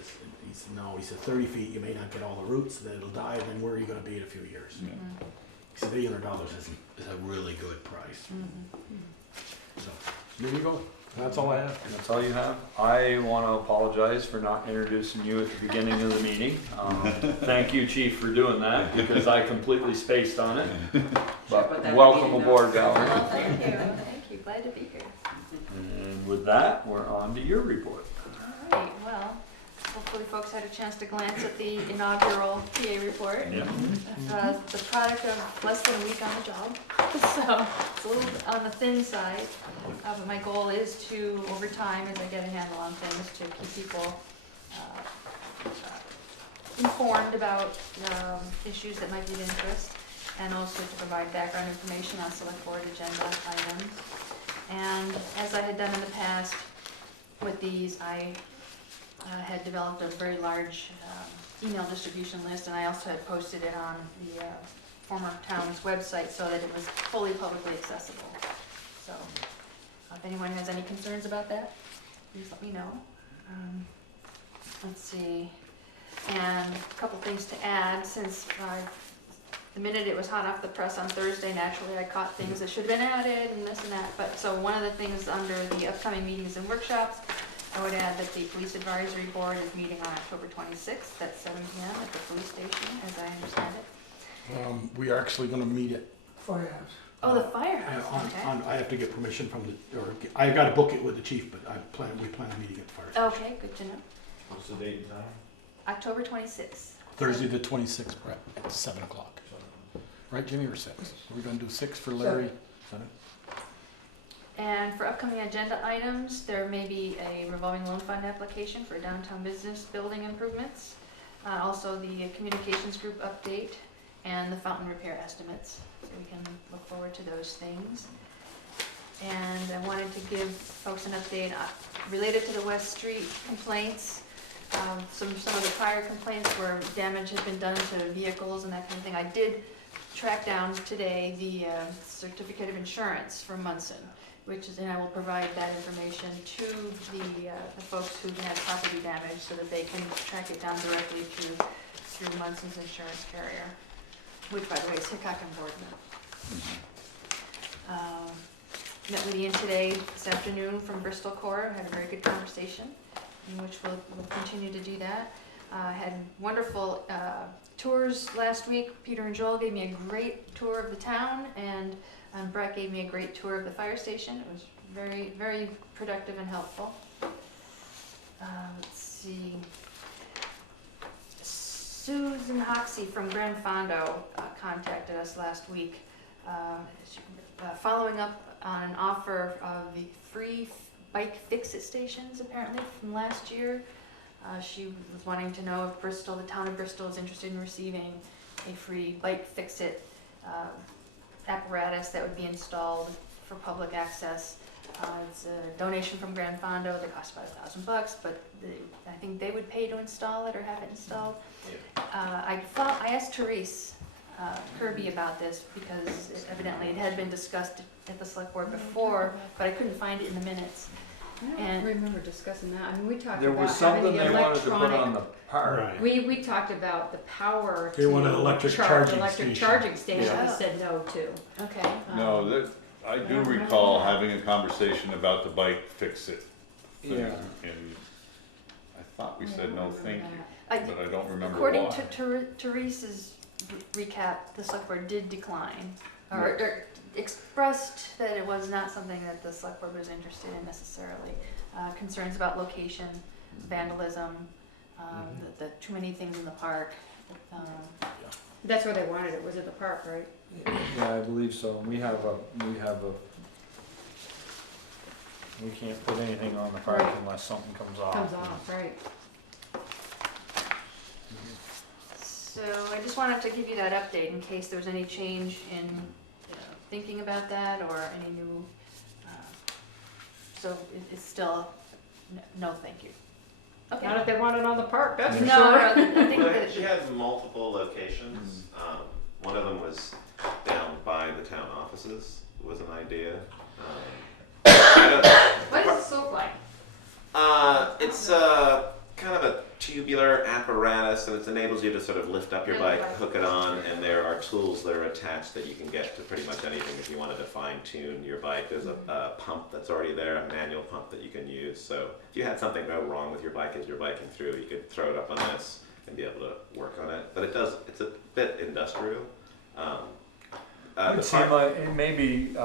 no, he said 30 feet, you may not get all the roots, then it'll die. Then where are you going to be in a few years? Yeah. He said $800 is a really good price. So there you go. That's all I have. That's all you have? I want to apologize for not introducing you at the beginning of the meeting. Thank you, Chief, for doing that, because I completely spaced on it. But welcome aboard, Valerie. Well, thank you. Thank you. Glad to be here. And with that, we're on to your report. All right, well, hopefully folks had a chance to glance at the inaugural TA report. Yeah. The product of less than a week on the job, so it's a little on the thin side. But my goal is to, over time, as I get a handle on things, to keep people informed about issues that might be of interest, and also to provide background information on select board agenda items. And as I had done in the past with these, I had developed a very large email distribution list, and I also had posted it on the former town's website so that it was fully publicly accessible. So if anyone has any concerns about that, please let me know. Let's see, and a couple things to add, since the minute it was hot off the press on Thursday, naturally I caught things that should have been added and this and that. But so one of the things under the upcoming meetings and workshops, I would add that the Police Advisory Board is meeting on October 26th at 7 p.m. at the police station, as I understand it. We are actually going to meet at Firehouse. Oh, the firehouse, okay. I have to get permission from I got to book it with the chief, but we plan on meeting at the fire station. Okay, good to know. What's the date and time? October 26th. Thursday the 26th, Brett, at 7 o'clock. Right, Jimmy, or 6? Are we going to do 6 for Larry? 7? And for upcoming agenda items, there may be a revolving loan fund application for downtown business building improvements. Also the communications group update and the fountain repair estimates. So we can look forward to those things. And I wanted to give folks an update related to the West Street complaints. Some of the prior complaints where damage has been done to vehicles and that kind of thing. I did track down today the certificate of insurance from Munson, and I will provide that information to the folks who had property damage so that they can track it down directly through Munson's insurance carrier, which by the way is Hickok and Boardman. Met with Ian today, this afternoon from Bristol Core, had a very good conversation in which we'll continue to do that. Had wonderful tours last week. Peter and Joel gave me a great tour of the town, and Brett gave me a great tour of the fire station. It was very, very productive and helpful. Let's see. Susan Hoxie from Grand Fondo contacted us last week, following up on an offer of the free bike fix-it stations, apparently, from last year. She was wanting to know if the town of Bristol is interested in receiving a free bike fix-it apparatus that would be installed for public access. It's a donation from Grand Fondo that costs about $1,000, but I think they would pay to install it or have it installed. I asked Therese Kirby about this because evidently it had been discussed at the select board before, but I couldn't find it in the minutes. I don't remember discussing that. I mean, we talked There about was having something the they wanted to put electronic. on the park. Right. We talked about the power. They want an electric charging electric station. charging station. Yeah. We said no to. Okay. No, I do recall having a conversation about the bike fix-it thing, Yeah. and I thought we said no, thank you, I- but I don't remember According why. to Therese's recap, the select board did decline, or expressed that it was not something that the select board was interested in necessarily. Concerns about location, vandalism, the too many things in the park. That's where they wanted it, was at the park, right? Yeah, I believe so. We can't put anything on the park Right. unless something comes off. Comes off, right. So I just wanted to give you that update in case there was any change in thinking about that or any new, so it's still, no thank you. Okay. Not if they want it on the park, that's for No, sure. I think Well, that, she had multiple locations. One of them was down by the town offices, was an idea. What does this look like? It's kind of a tubular apparatus, and it enables you to sort of lift up your bike, hook it on, and there are tools that are attached that you can get to pretty much anything if you wanted to fine-tune your bike. There's a pump that's already there, a manual pump that you can use. So if you had something go wrong with your bike as you're biking through, you could throw it up on this and be able to work on it. But it's a bit industrial. It seemed like maybe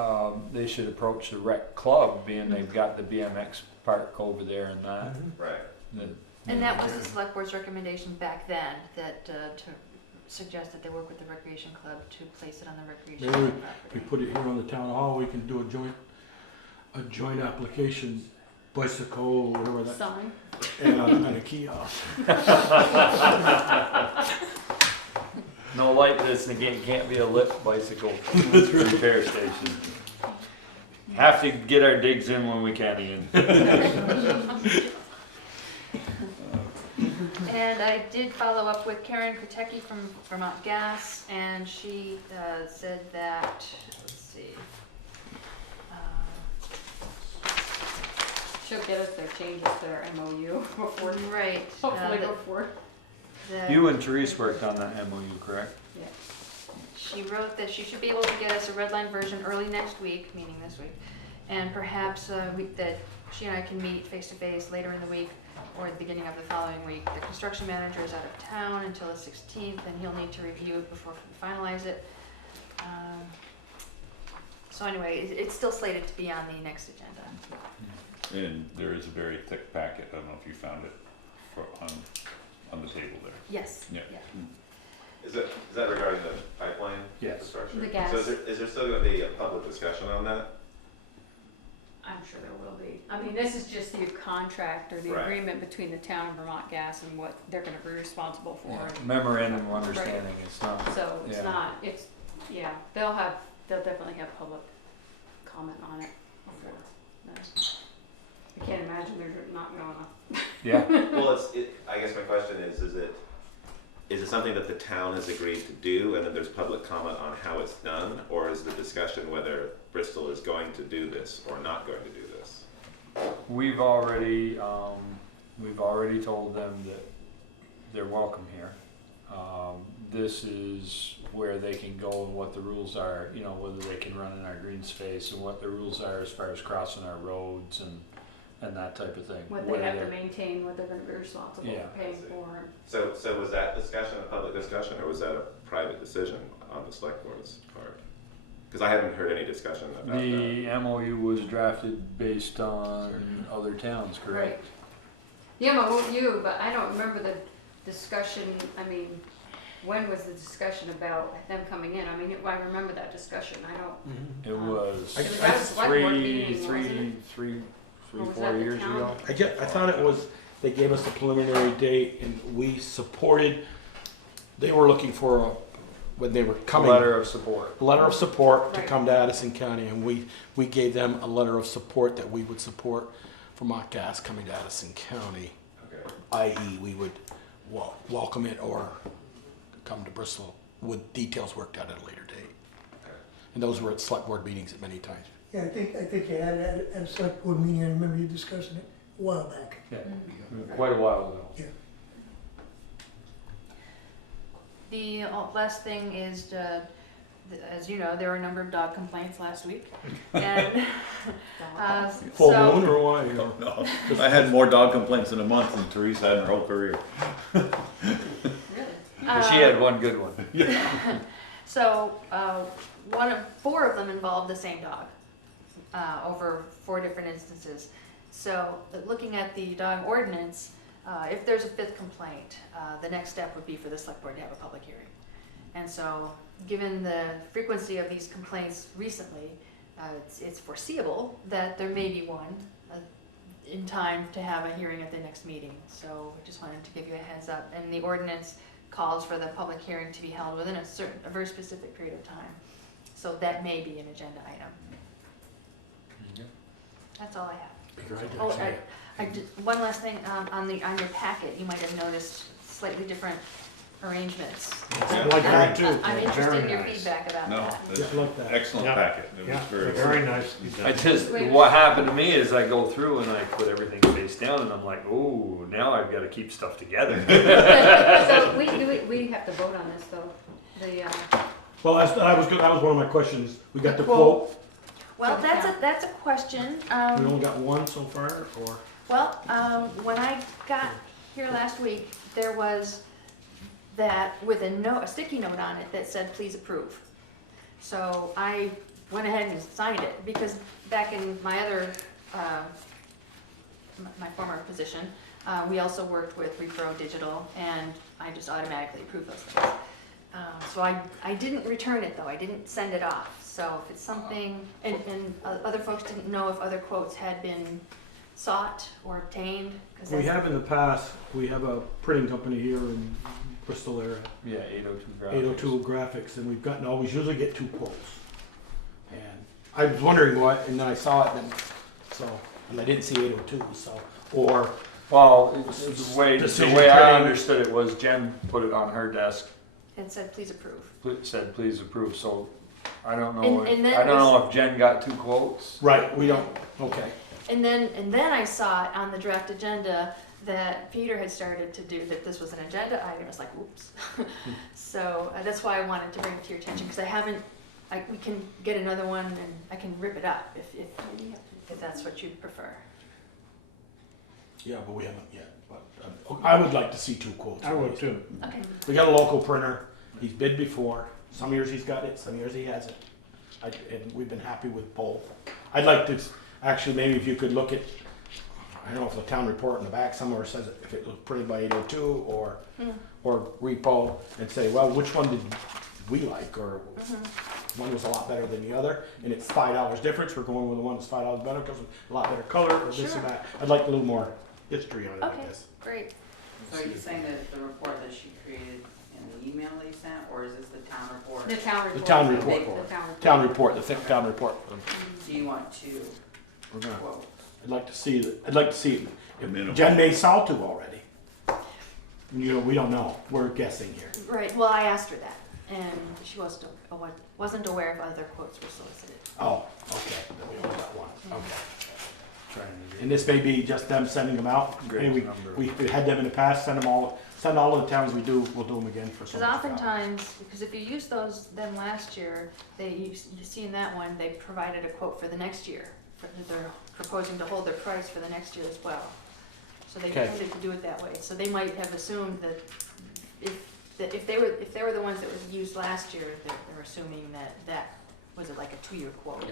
they should approach the rec club, being they've got the BMX park over there and that. Right. and that was the select board's recommendation back then, that to suggest that they work with the recreation club to place it on the recreation Maybe club we property. put it here on the town hall, we can do a joint application, bicycle, whatever that, Sign. and a kiosk. No like this, and again, can't be a lift bicycle repair station. Have to get our digs in when we can, Ian. And I did follow up with Karen Kotecki from Vermont Gas, and she said that, let's see, She'll get us their changes to their MOU before, right. hopefully before. You and Therese worked on that MOU, correct? Yeah. She wrote that she should be able to get us a red line version early next week, meaning this week, and perhaps that she and I can meet face to face later in the week or the beginning of the following week. The construction manager is out of town until the 16th, and he'll need to review it before we finalize it. So anyway, it's still slated to be on the next agenda. And there is a very thick packet, I don't know if you found it, on the table there. Yes. Yeah. Is that regarding the pipeline Yes. infrastructure? The gas. So is there still going to be a public discussion on that? I'm sure there will be. I mean, this is just the contract or the Right. agreement between the town and Vermont Gas and what they're gonna be responsible for. Memorandum of understanding, it's not. So it's Yeah. not, it's, yeah, they'll definitely have public comment on it before. I can't imagine they're not gonna. Yeah. Well, I guess my question is it something that the town has agreed to do and then there's public comment on how it's done? Or is the discussion whether Bristol is going to do this or not going to do this? We've already told them that they're welcome here. This is where they can go and what the rules are, you know, whether they can run in our green space and what the rules are as far as crossing our roads and that type of thing. What they Whether have to they're- maintain, what they're gonna be responsible Yeah. for paying for. So was that discussion a public discussion or was that a private decision on the select board's part? Because I haven't heard any discussion about that. The MOU was drafted based on other towns, correct? Right. Yeah, but won't you, but I don't remember the discussion, I mean, when was the discussion about them coming in? I mean, I remember that discussion, I don't. It was It was at a select board meeting, wasn't it? three, Or was 4 that the years town? ago. I thought it was, they gave us a preliminary date and we supported, they were looking for when they were coming. Letter of support. A letter of support to Right. come to Addison County, and we gave them a letter of support that we would support Vermont Gas coming to Addison County, Okay. i.e. we would welcome it or come to Bristol with details worked out at a later date. And those were at select board meetings at many times. Yeah, I think you had it at a select board meeting, I remember you discussing it a while back. Yeah, quite a while ago. Yeah. The last thing is, as you know, there were a number of dog complaints last week. And Full so- moon or why? Or? No, I had more dog complaints in a month than Teresa had in her whole career. But she had one good one. So, 4 of them involved the same dog, over 4 different instances. So, looking at the dog ordinance, if there's a fifth complaint, the next step would be for the select board to have a public hearing. And so, given the frequency of these complaints recently, it's foreseeable that there may be one in time to have a hearing at the next meeting. So I just wanted to give you a heads up. And the ordinance calls for the public hearing to be held within a very specific period of time. So that may be an agenda item. That's all I have. Oh, one last thing, on your packet, you might have noticed slightly different arrangements. I like that too. I'm interested Very in your nice. feedback about No, that. that's Just like that. excellent Yeah. packet. It was Yeah, very very nicely I done. just, what happened to me is I go through and I put everything face down and I'm like, oh, now I've got to keep stuff together. So we have to vote on this though. Well, that was one of my questions. We got the Quote. quote. Well, that's a question. We only got one so far, or? Well, when I got here last week, there was that with a sticky note on it that said, please approve. So I went ahead and signed it because back in my other, my former position, we also worked with Repro Digital and I just automatically approved those things. So I didn't return it though, I didn't send it off. So if it's something, and other folks didn't know if other quotes had been sought or obtained. 'Cause We that's- have in the past, we have a printing company here in Bristol area, Yeah, 802 graphics. 802 Graphics, and we've gotten, always usually get two quotes. And I was wondering what, and then I saw it, and I didn't see 802, so, or, Well, the way Decision I printing. understood it was Jen put it on her desk, It said, please approve. said please approve, so I don't know, And then I don't know if Jen got two quotes. right, we don't, okay. And then I saw it on the draft agenda that Peter had started to do, that this was an agenda item. I was like, oops. So that's why I wanted to bring it to your attention, because we can get another one and I can rip it up if that's what you'd prefer. Yeah, but we haven't yet, but I would like to see two quotes. I would too. Okay. We got a local printer, he's bid before, some years he's got it, some years he hasn't. And we've been happy with both. I'd like to, actually, maybe if you could look at, I don't know if the town report in the back somewhere says it, if it was printed by 802 or Repo, and say, well, which one did we like, or one was a lot better than the other, and it's $5 difference, we're going with the one that's $5 better because it's a lot better color, or this Sure. and that. I'd like a little more history on it, I Okay, guess. great. So are you saying that the report that she created in the email that you sent, or is this the town report? The town report. The town The report. town report. Town report, the thick town report. Do you want to We're gonna, quote? I'd like to see it. Minimum. Jen may saw two already. You know, we don't know, we're guessing here. Right, well, I asked her that, and she wasn't aware if other quotes were solicited. Oh, okay, then we only got one, okay. Trying to And this may be just them sending them out. Great Hey, number. we had them in the past, send all the towns we do, we'll do them again for Because some. oftentimes, because if you used them last year, you see in that one, they provided a quote for the next year. They're proposing to hold their price for the next year as well. So they Okay. tended to do it that way. So they might have assumed that if they were the ones that was used last year, they're assuming that was like a 2-year quote.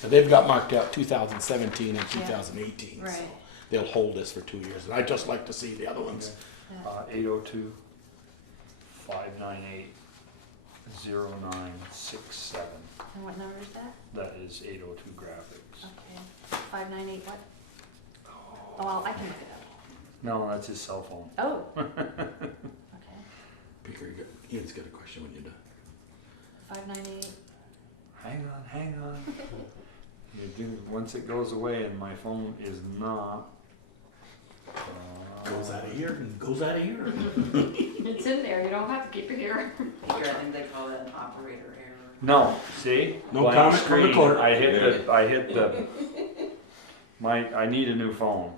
So they've got marked out 2017 and 2018, so Right. they'll hold this for 2 years. And I'd just like to see the other ones. 802 598 0967. And what number is that? That is 802 graphics. Okay, 598 what? Oh, well, I can look it up. No, that's his cell phone. Oh. Okay, Picker, Ian's got a question when you're done. 598. Hang on. Once it goes away and my phone is not. Goes out of here and goes out of here. It's in there, you don't have to keep it here. I think they call it an operator error. No, see? No Blank comment from the screen. clerk. I hit the, I need a new phone.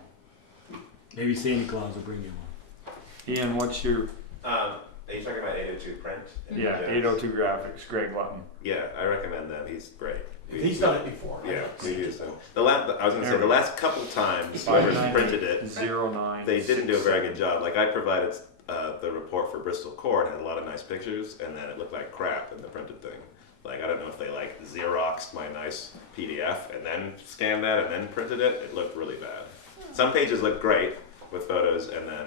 Maybe Santa Claus will bring you one. Ian, what's your, Are you talking about 802 print? yeah, 802 graphics, Greg Lutton. Yeah, I recommend them. He's great. He's done it before. Yeah, we use them. I was going to say, the last couple times whoever's printed it, 09. they didn't do a very good job. Like I provided the report for Bristol Court, had a lot of nice pictures, and then it looked like crap in the printed thing. Like I don't know if they like Xeroxed my nice PDF and then scanned that and then printed it. It looked really bad. Some pages look great, with photos, and then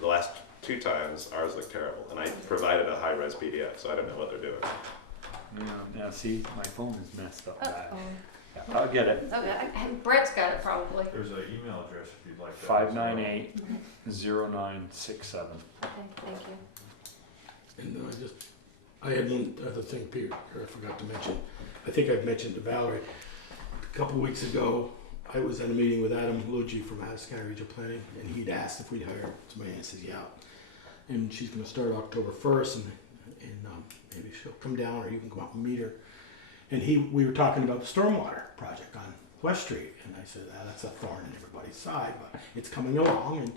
the last 2 times ours looked terrible. And I provided a high-res PDF, so I don't know what they're doing. Now see, my phone is messed up. Uh-oh. Yeah, I'll get it. Okay. And Brett's got it probably. There's an email address if you'd like that. 598-0967. Thank you. And I had one other thing, Peter, I forgot to mention. I think I've mentioned to Valerie. A couple of weeks ago, I was at a meeting with Adam Luigi from County Regional Planning, and he'd asked if we'd hire somebody, and I said, yeah. And she's gonna start October 1st, and maybe she'll come down, or you can go out and meet her. And we were talking about the stormwater project on West Street, and I said, that's a thorn in everybody's side, but it's coming along,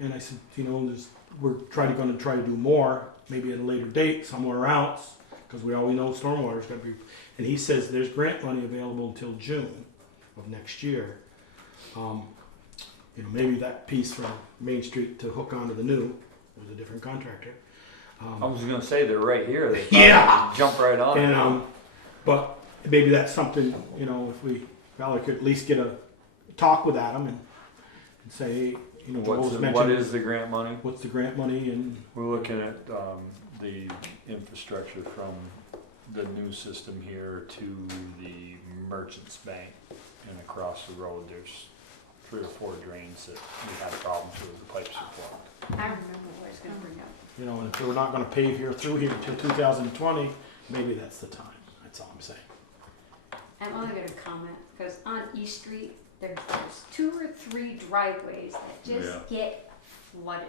and I said, we're gonna try to do more, maybe at a later date, somewhere else, because we always know stormwater's gonna be, and he says there's grant money available until June of next year. Maybe that piece from Main Street to hook onto the new was a different contractor. I was gonna say they're right here. They Yeah. jump right on. And but maybe that's something, if Valerie could at least get a talk with Adam and say, What is the grant money? what's the grant money, and We're looking at the infrastructure from the new system here to the Merchants Bank, and across the road there's 3 or 4 drains that we had problems with. The pipes are clogged. I remember what I was gonna bring up. and if we're not gonna pave through here until 2020, maybe that's the time. That's all I'm saying. I'm only gonna comment, because on East Street, there's 2 or 3 driveways that just get flooded,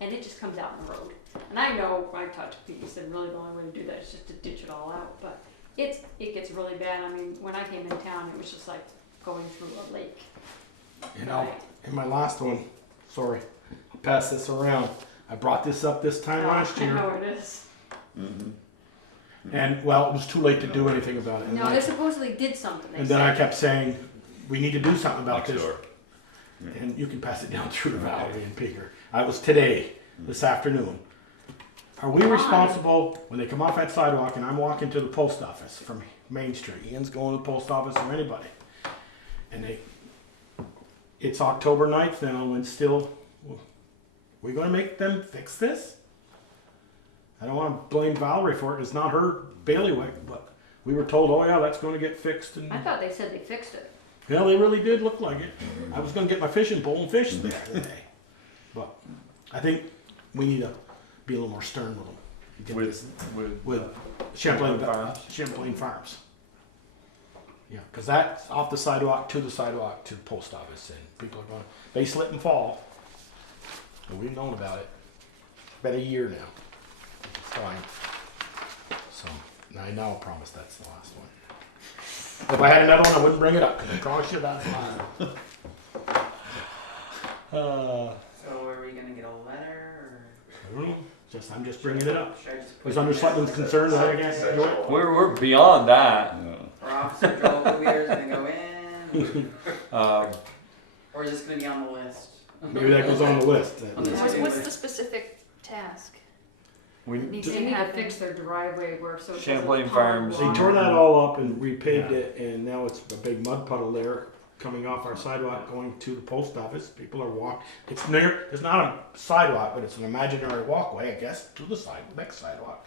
and it just comes out in the road. And I know, I talked to Pete, he said really the only way to do that is just to ditch it all out, but it gets really bad. I mean, when I came in town, it was just like going through a lake. In my last one, sorry, I'll pass this around. I brought this up this time last I year, know it is. and well, it was too late to do anything about it. No, they supposedly did something, they And then I said. kept saying, we need to do something about Next this. door. And you can pass it down through to Valerie and Peter. I was today, this afternoon. Are we responsible when they come off that sidewalk and I'm walking to the post office from Main Street? Ian's going to the post office or anybody. And it's October 9th now, and still, we gonna make them fix this? I don't wanna blame Valerie for it, it's not her bailiwick, but we were told, oh yeah, that's gonna get fixed, and I thought they said they fixed it. yeah, they really did look like it. I was gonna get my fishing pole and fish there today. But I think we need to be a little more stern with them. Get this with Champlain Farms. Yeah, because that's off the sidewalk to the post office, and people are going, they slip and fall. And we've known about it. Been a year now. It's fine. So, I now promise that's the last one. If I had another one, I wouldn't bring it up, because I promise you that's mine. So are we gonna get a letter, I don't know. I'm just bringing it up. or should I just? Was under Selectmen's concern that I can't do it? We're beyond that. Or Officer Joel Bouvier is gonna go in, or is this gonna be on the list? Maybe that goes on the list. What's the specific task? We Needs They to need to happen. fix their driveway where so it doesn't Champlain pond Farms. They water. tore that all up and repaved it, and now it's a big mud puddle there coming off our sidewalk going to the post office. People are walking. It's not a sidewalk, but it's an imaginary walkway, I guess, to the next sidewalk.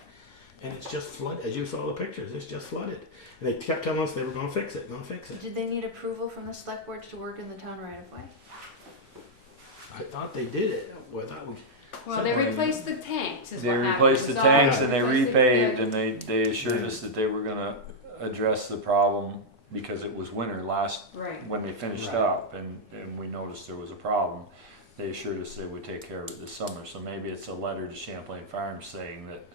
And it's just flooded, as you saw the pictures, it's just flooded. And they kept telling us they were gonna fix it. Did they need approval from the select board to work in the town right of way? I thought they did it. Well, Well, they replaced the tanks is They what happened. replaced the So, tanks and they replaced the- repaved, and they assured us that they were gonna address the problem because it was winter Right. when they finished Right. up, and we noticed there was a problem. They assured us they would take care of it this summer, so maybe it's a letter to Champlain Farms saying that,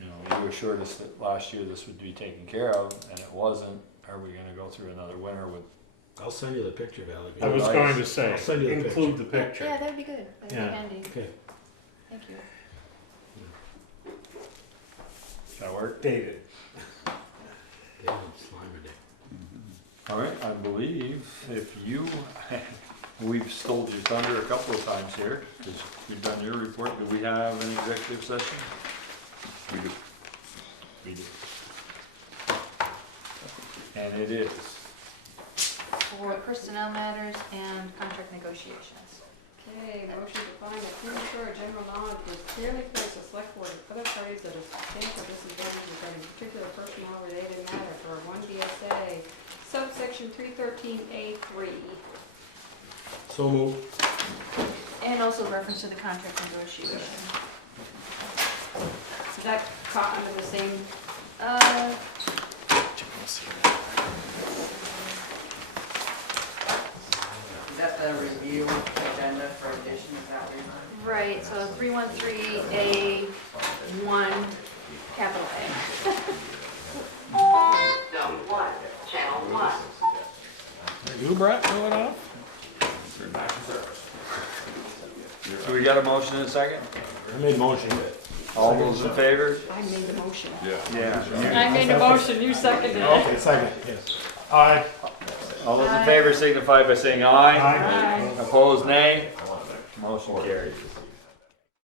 you assured us that last year this would be taken care of, and it wasn't. Are we gonna go through another winter with? I'll send you the picture, Valerie. I was going to say, I'll send you the include the picture. Yeah, that'd be good. That'd be Yeah. handy. Okay. Thank you. That work? Dated. David Slimer Day. All right, I believe we've stole your thunder a couple of times here, because you've done your report. Do we have an executive session? We do. We do. And it is for personnel matters and contract negotiations. Okay, motion to find that premature or general knowledge was clearly placed the select board and other parties that are substantial disadvantage regarding particular personnel related matter for 1 VSA, subsection 313A3. So moved. And also reference to the contract negotiation. Is that caught under the same? Is that the review agenda for addition, is that what you're talking Right, so 313A1, capital A. Zone 1, Channel 1. Are you, Brett, doing off? So we got a motion in a second? I made motion. All those in favor? I made the motion. Yeah. I made the motion, you seconded it. Okay, second, yes. Aye. All those in favor signify by saying aye. Aye. Opposed, nay. Motion carries.